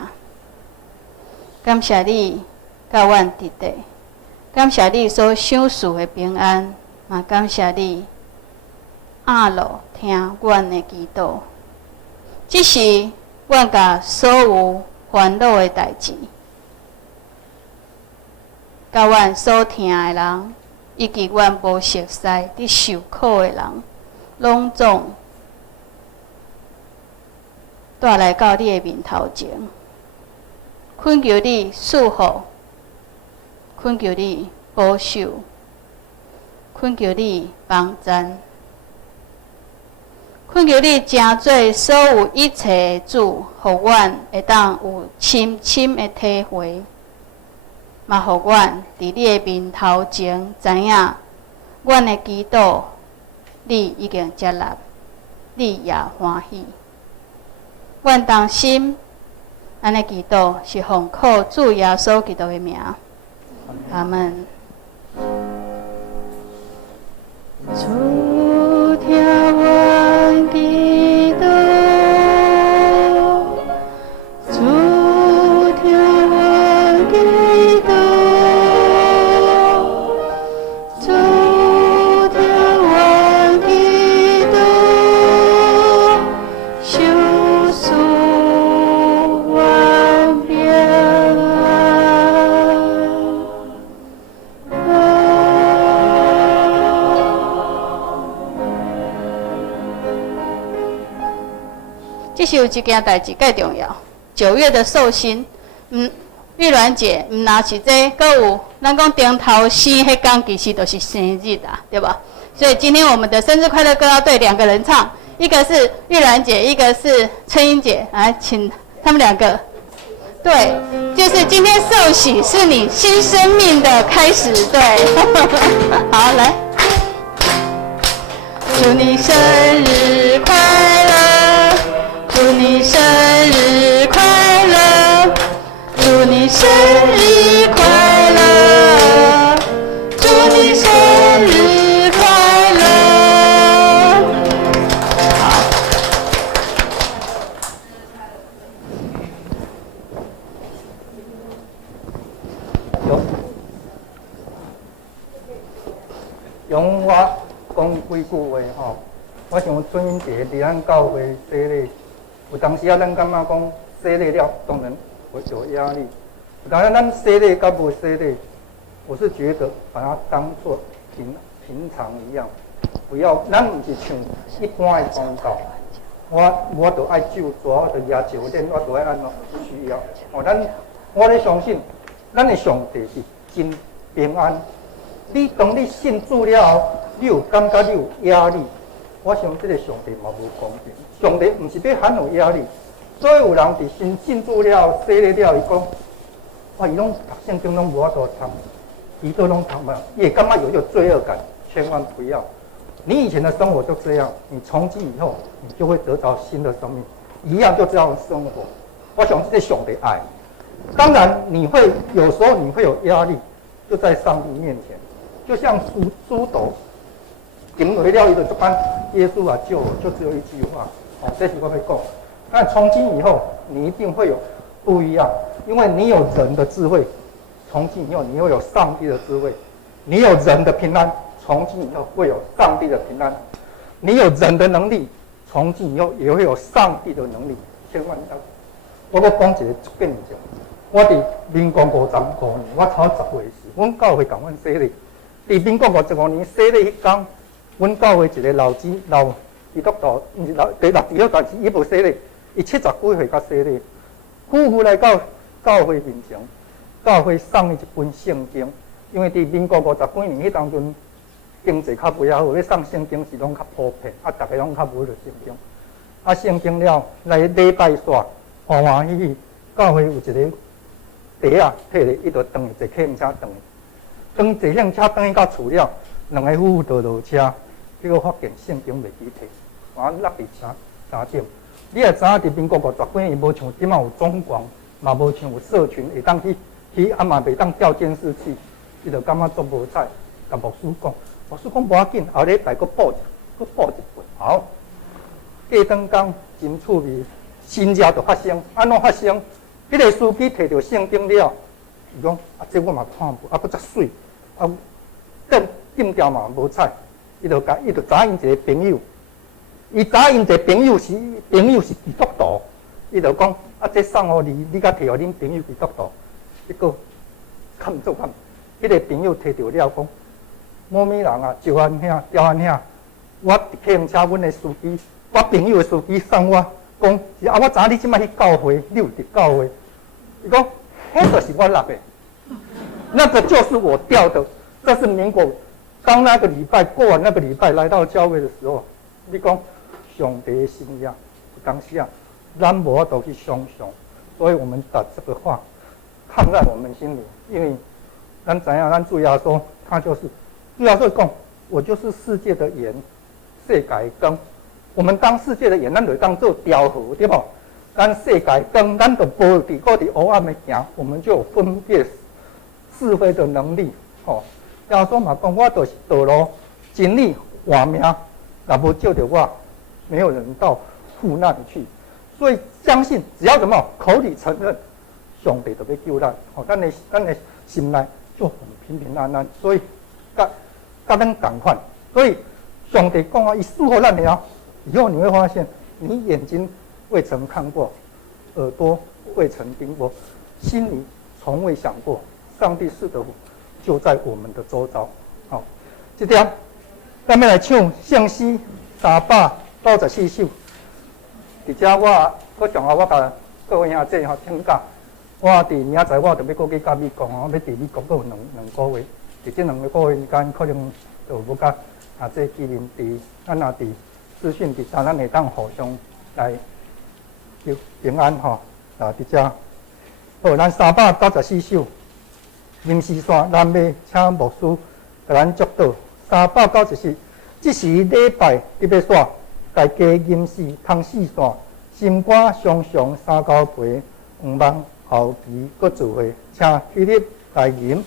感谢你甲阮伫地，感谢你所赏赐的平安，嘛感谢你暗路听阮的祈祷。即是阮甲所有烦恼的代志，甲阮所听的人，以及阮无熟悉伫受苦的人，拢总带来到你的面头前，恳求你赐福，恳求你保守，恳求你帮赞，恳求你诚做所有一切的主，互阮会当有深深的体会，嘛互阮伫你的面头前知影，阮的祈祷你已经接纳，你也欢喜。阮当心，安尼祈祷是奉靠主耶稣基督的名，阿门。主听阮祈祷，主听阮祈祷，主其实有一件代志介重要，9月的寿星，玉鸾姐，若是这，搁有咱讲顶头生迄天，其实就是生日啊，对吧？所以今天我们的生日快乐歌要对2个人唱，一个是玉鸾姐，一个是春英姐，来，请他们2个。对，就是今天寿喜是你新生命的开始，对。好，来，祝你生日快乐，祝你生日快乐，祝你生日快乐，祝你生日快乐。好。用我讲几句话吼，我想春英节伫咱教会洗礼，有当时啊，咱感觉讲洗礼了，当然会有压力。当然，咱洗礼甲无洗礼，我是觉得把它当作平常一样，不要，咱唔是像一般的宗教。我就爱咒抓，我就抓咒练，我就爱安怎不需要。我咧相信，咱的上帝是真平安。当你信主了后，你有感觉你有压力，我想这个上帝嘛无公平。上帝唔是要喊有压力，所以有人伫信主了后，洗礼了后，伊讲，哇，伊拢读圣经拢无法度读，伊都拢读嘛，也感觉有一个罪恶感，千万不要。你以前的生活就这样，你从今以后，你就会得到新的生命，一样就这样生活。我想这是上帝爱。当然，有时候你会有压力，就在上帝面前。就像猪斗，顶落了伊就这般，耶稣啊救我，就只有一句话，这是我要讲。但从今以后，你一定会有不一样，因为你有人的智慧，从今以后你又有上帝的智慧，你有人的平安，从今以后会有上帝的平安，你有人的能力，从今以后也会有上帝的能力。千万要，我搁讲一个足紧的，我伫民国55年，我草10岁时，阮教会共阮洗礼。伫民国55年洗礼迄天，阮教会一个老基督徒，毋是第6几但是伊无洗礼，伊70几岁才洗礼。夫妇来到教会面前，教会送伊一本圣经，因为伫民国50几年迄当阵经济较袂晓好，要送圣经是拢较普遍，大家拢较无着圣经。圣经了来礼拜煞，欢欢喜喜，教会有一个袋啊，摕咧，伊就转去坐客运车转去。当坐辆车转去到厝了，2个夫妇就落车，结果发现圣经袂记摕，我落伫车顶。你也知影，伫民国50几年，无像即马有中广，嘛无像有社群，会当去啊嘛袂当调监视器，伊就感觉足无彩，甲牧师讲无要紧，后礼拜佫补一份。好，过当天真趣味，新家就发生，安怎发生？迄个司机摕到圣经了，伊讲这我嘛看无，佫遮水。点调嘛无彩，伊就知影因一个朋友，伊知影因一个朋友是基督徒，伊就讲这送互你，你甲摕互恁朋友基督徒，结果看做看，迄个朋友摕到了讲，某物人啊，招安兄、刁安兄，我伫客运车，阮的司机，我朋友的司机送我讲，我知影你即摆去教会，你有伫教会，伊讲，迄就是我落的。那个就是我掉的，这是民国。当那个礼拜过完那个礼拜来到教会的时候，你讲上帝的心意，当时啊，咱无法度去想象，所以我们把这个话看在我们心里，因为咱知影，咱主耶稣他就是主耶稣讲，我就是世界的盐，世界的光。我们当世界的盐，咱就当做调和，对不？咱世界光，咱就无伫个伫黑暗的行，我们就有分辨是非的能力，耶稣嘛讲，我就是道路、真理、活命，若无照着我，没有人到父那里去。所以相信，只要什么口里承认，上帝就要救咱，咱的心内就很平平安安。所以，甲咱同款。所以上帝讲啊，伊祝福咱了，以后你会发现，你眼睛未曾看过，耳朵未曾听过，心里从未想过。上帝是的福就在我们的周遭。好，这点咱们来唱圣诗394首。而且我上后我甲各位兄弟吼请假，我伫明仔载我就要过去甲美国吼，要伫美国佫有两个月，伫即2个月间可能就要甲这见面伫咱也伫资讯伫咱会当互相来求平安吼，伫遮。好，咱394首阴司山，咱要请牧师甲咱祝祷。394，即时礼拜你要煞，家家阴司通四线，心肝常常3交陪，毋望后期搁聚会，请起立来吟。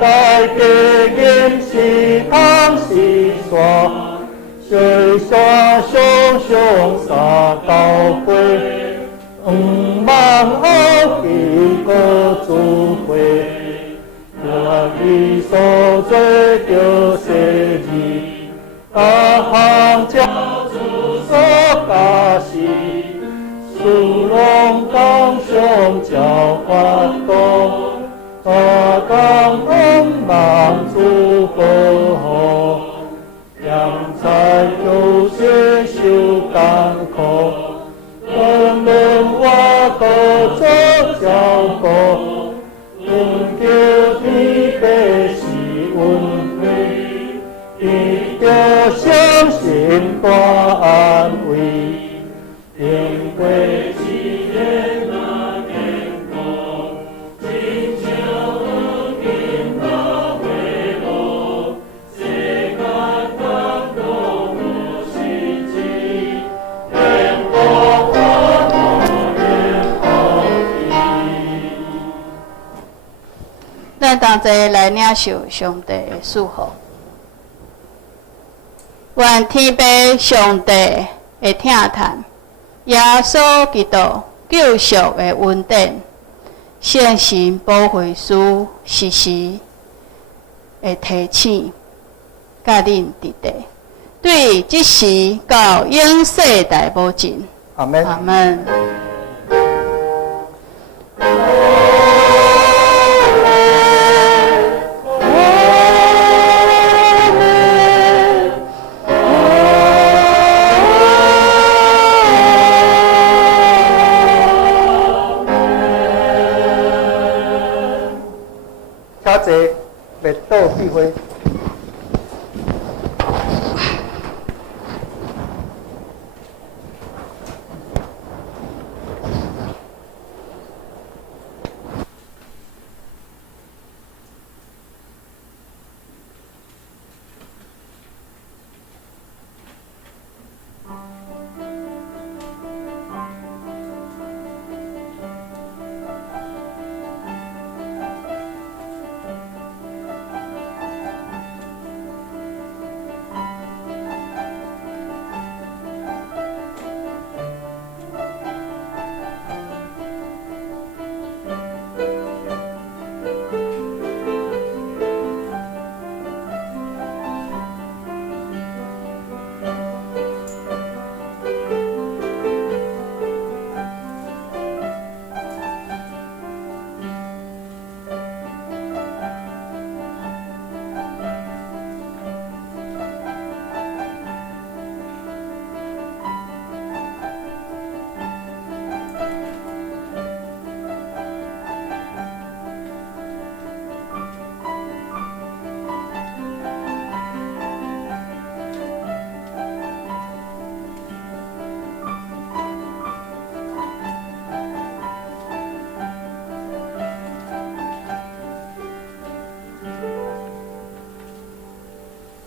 大家吟是通是线，水山上上3交陪，毋望后期搁聚会，愿意所做着世事，各项照主所教示，事拢讲上照法度。大江风浪主保护，养财有些受艰苦，人人我各做照顾，愿求天地是恩惠，亦着相信大安慰，定过一年。咱同齐来领受上帝的祝福，愿天父上帝的疼叹，耶稣基督救赎的恩典，圣神保惠师时时的提醒，甲恁伫地，对即时到永世代保证。阿门。阿门。车坐，列岛聚会。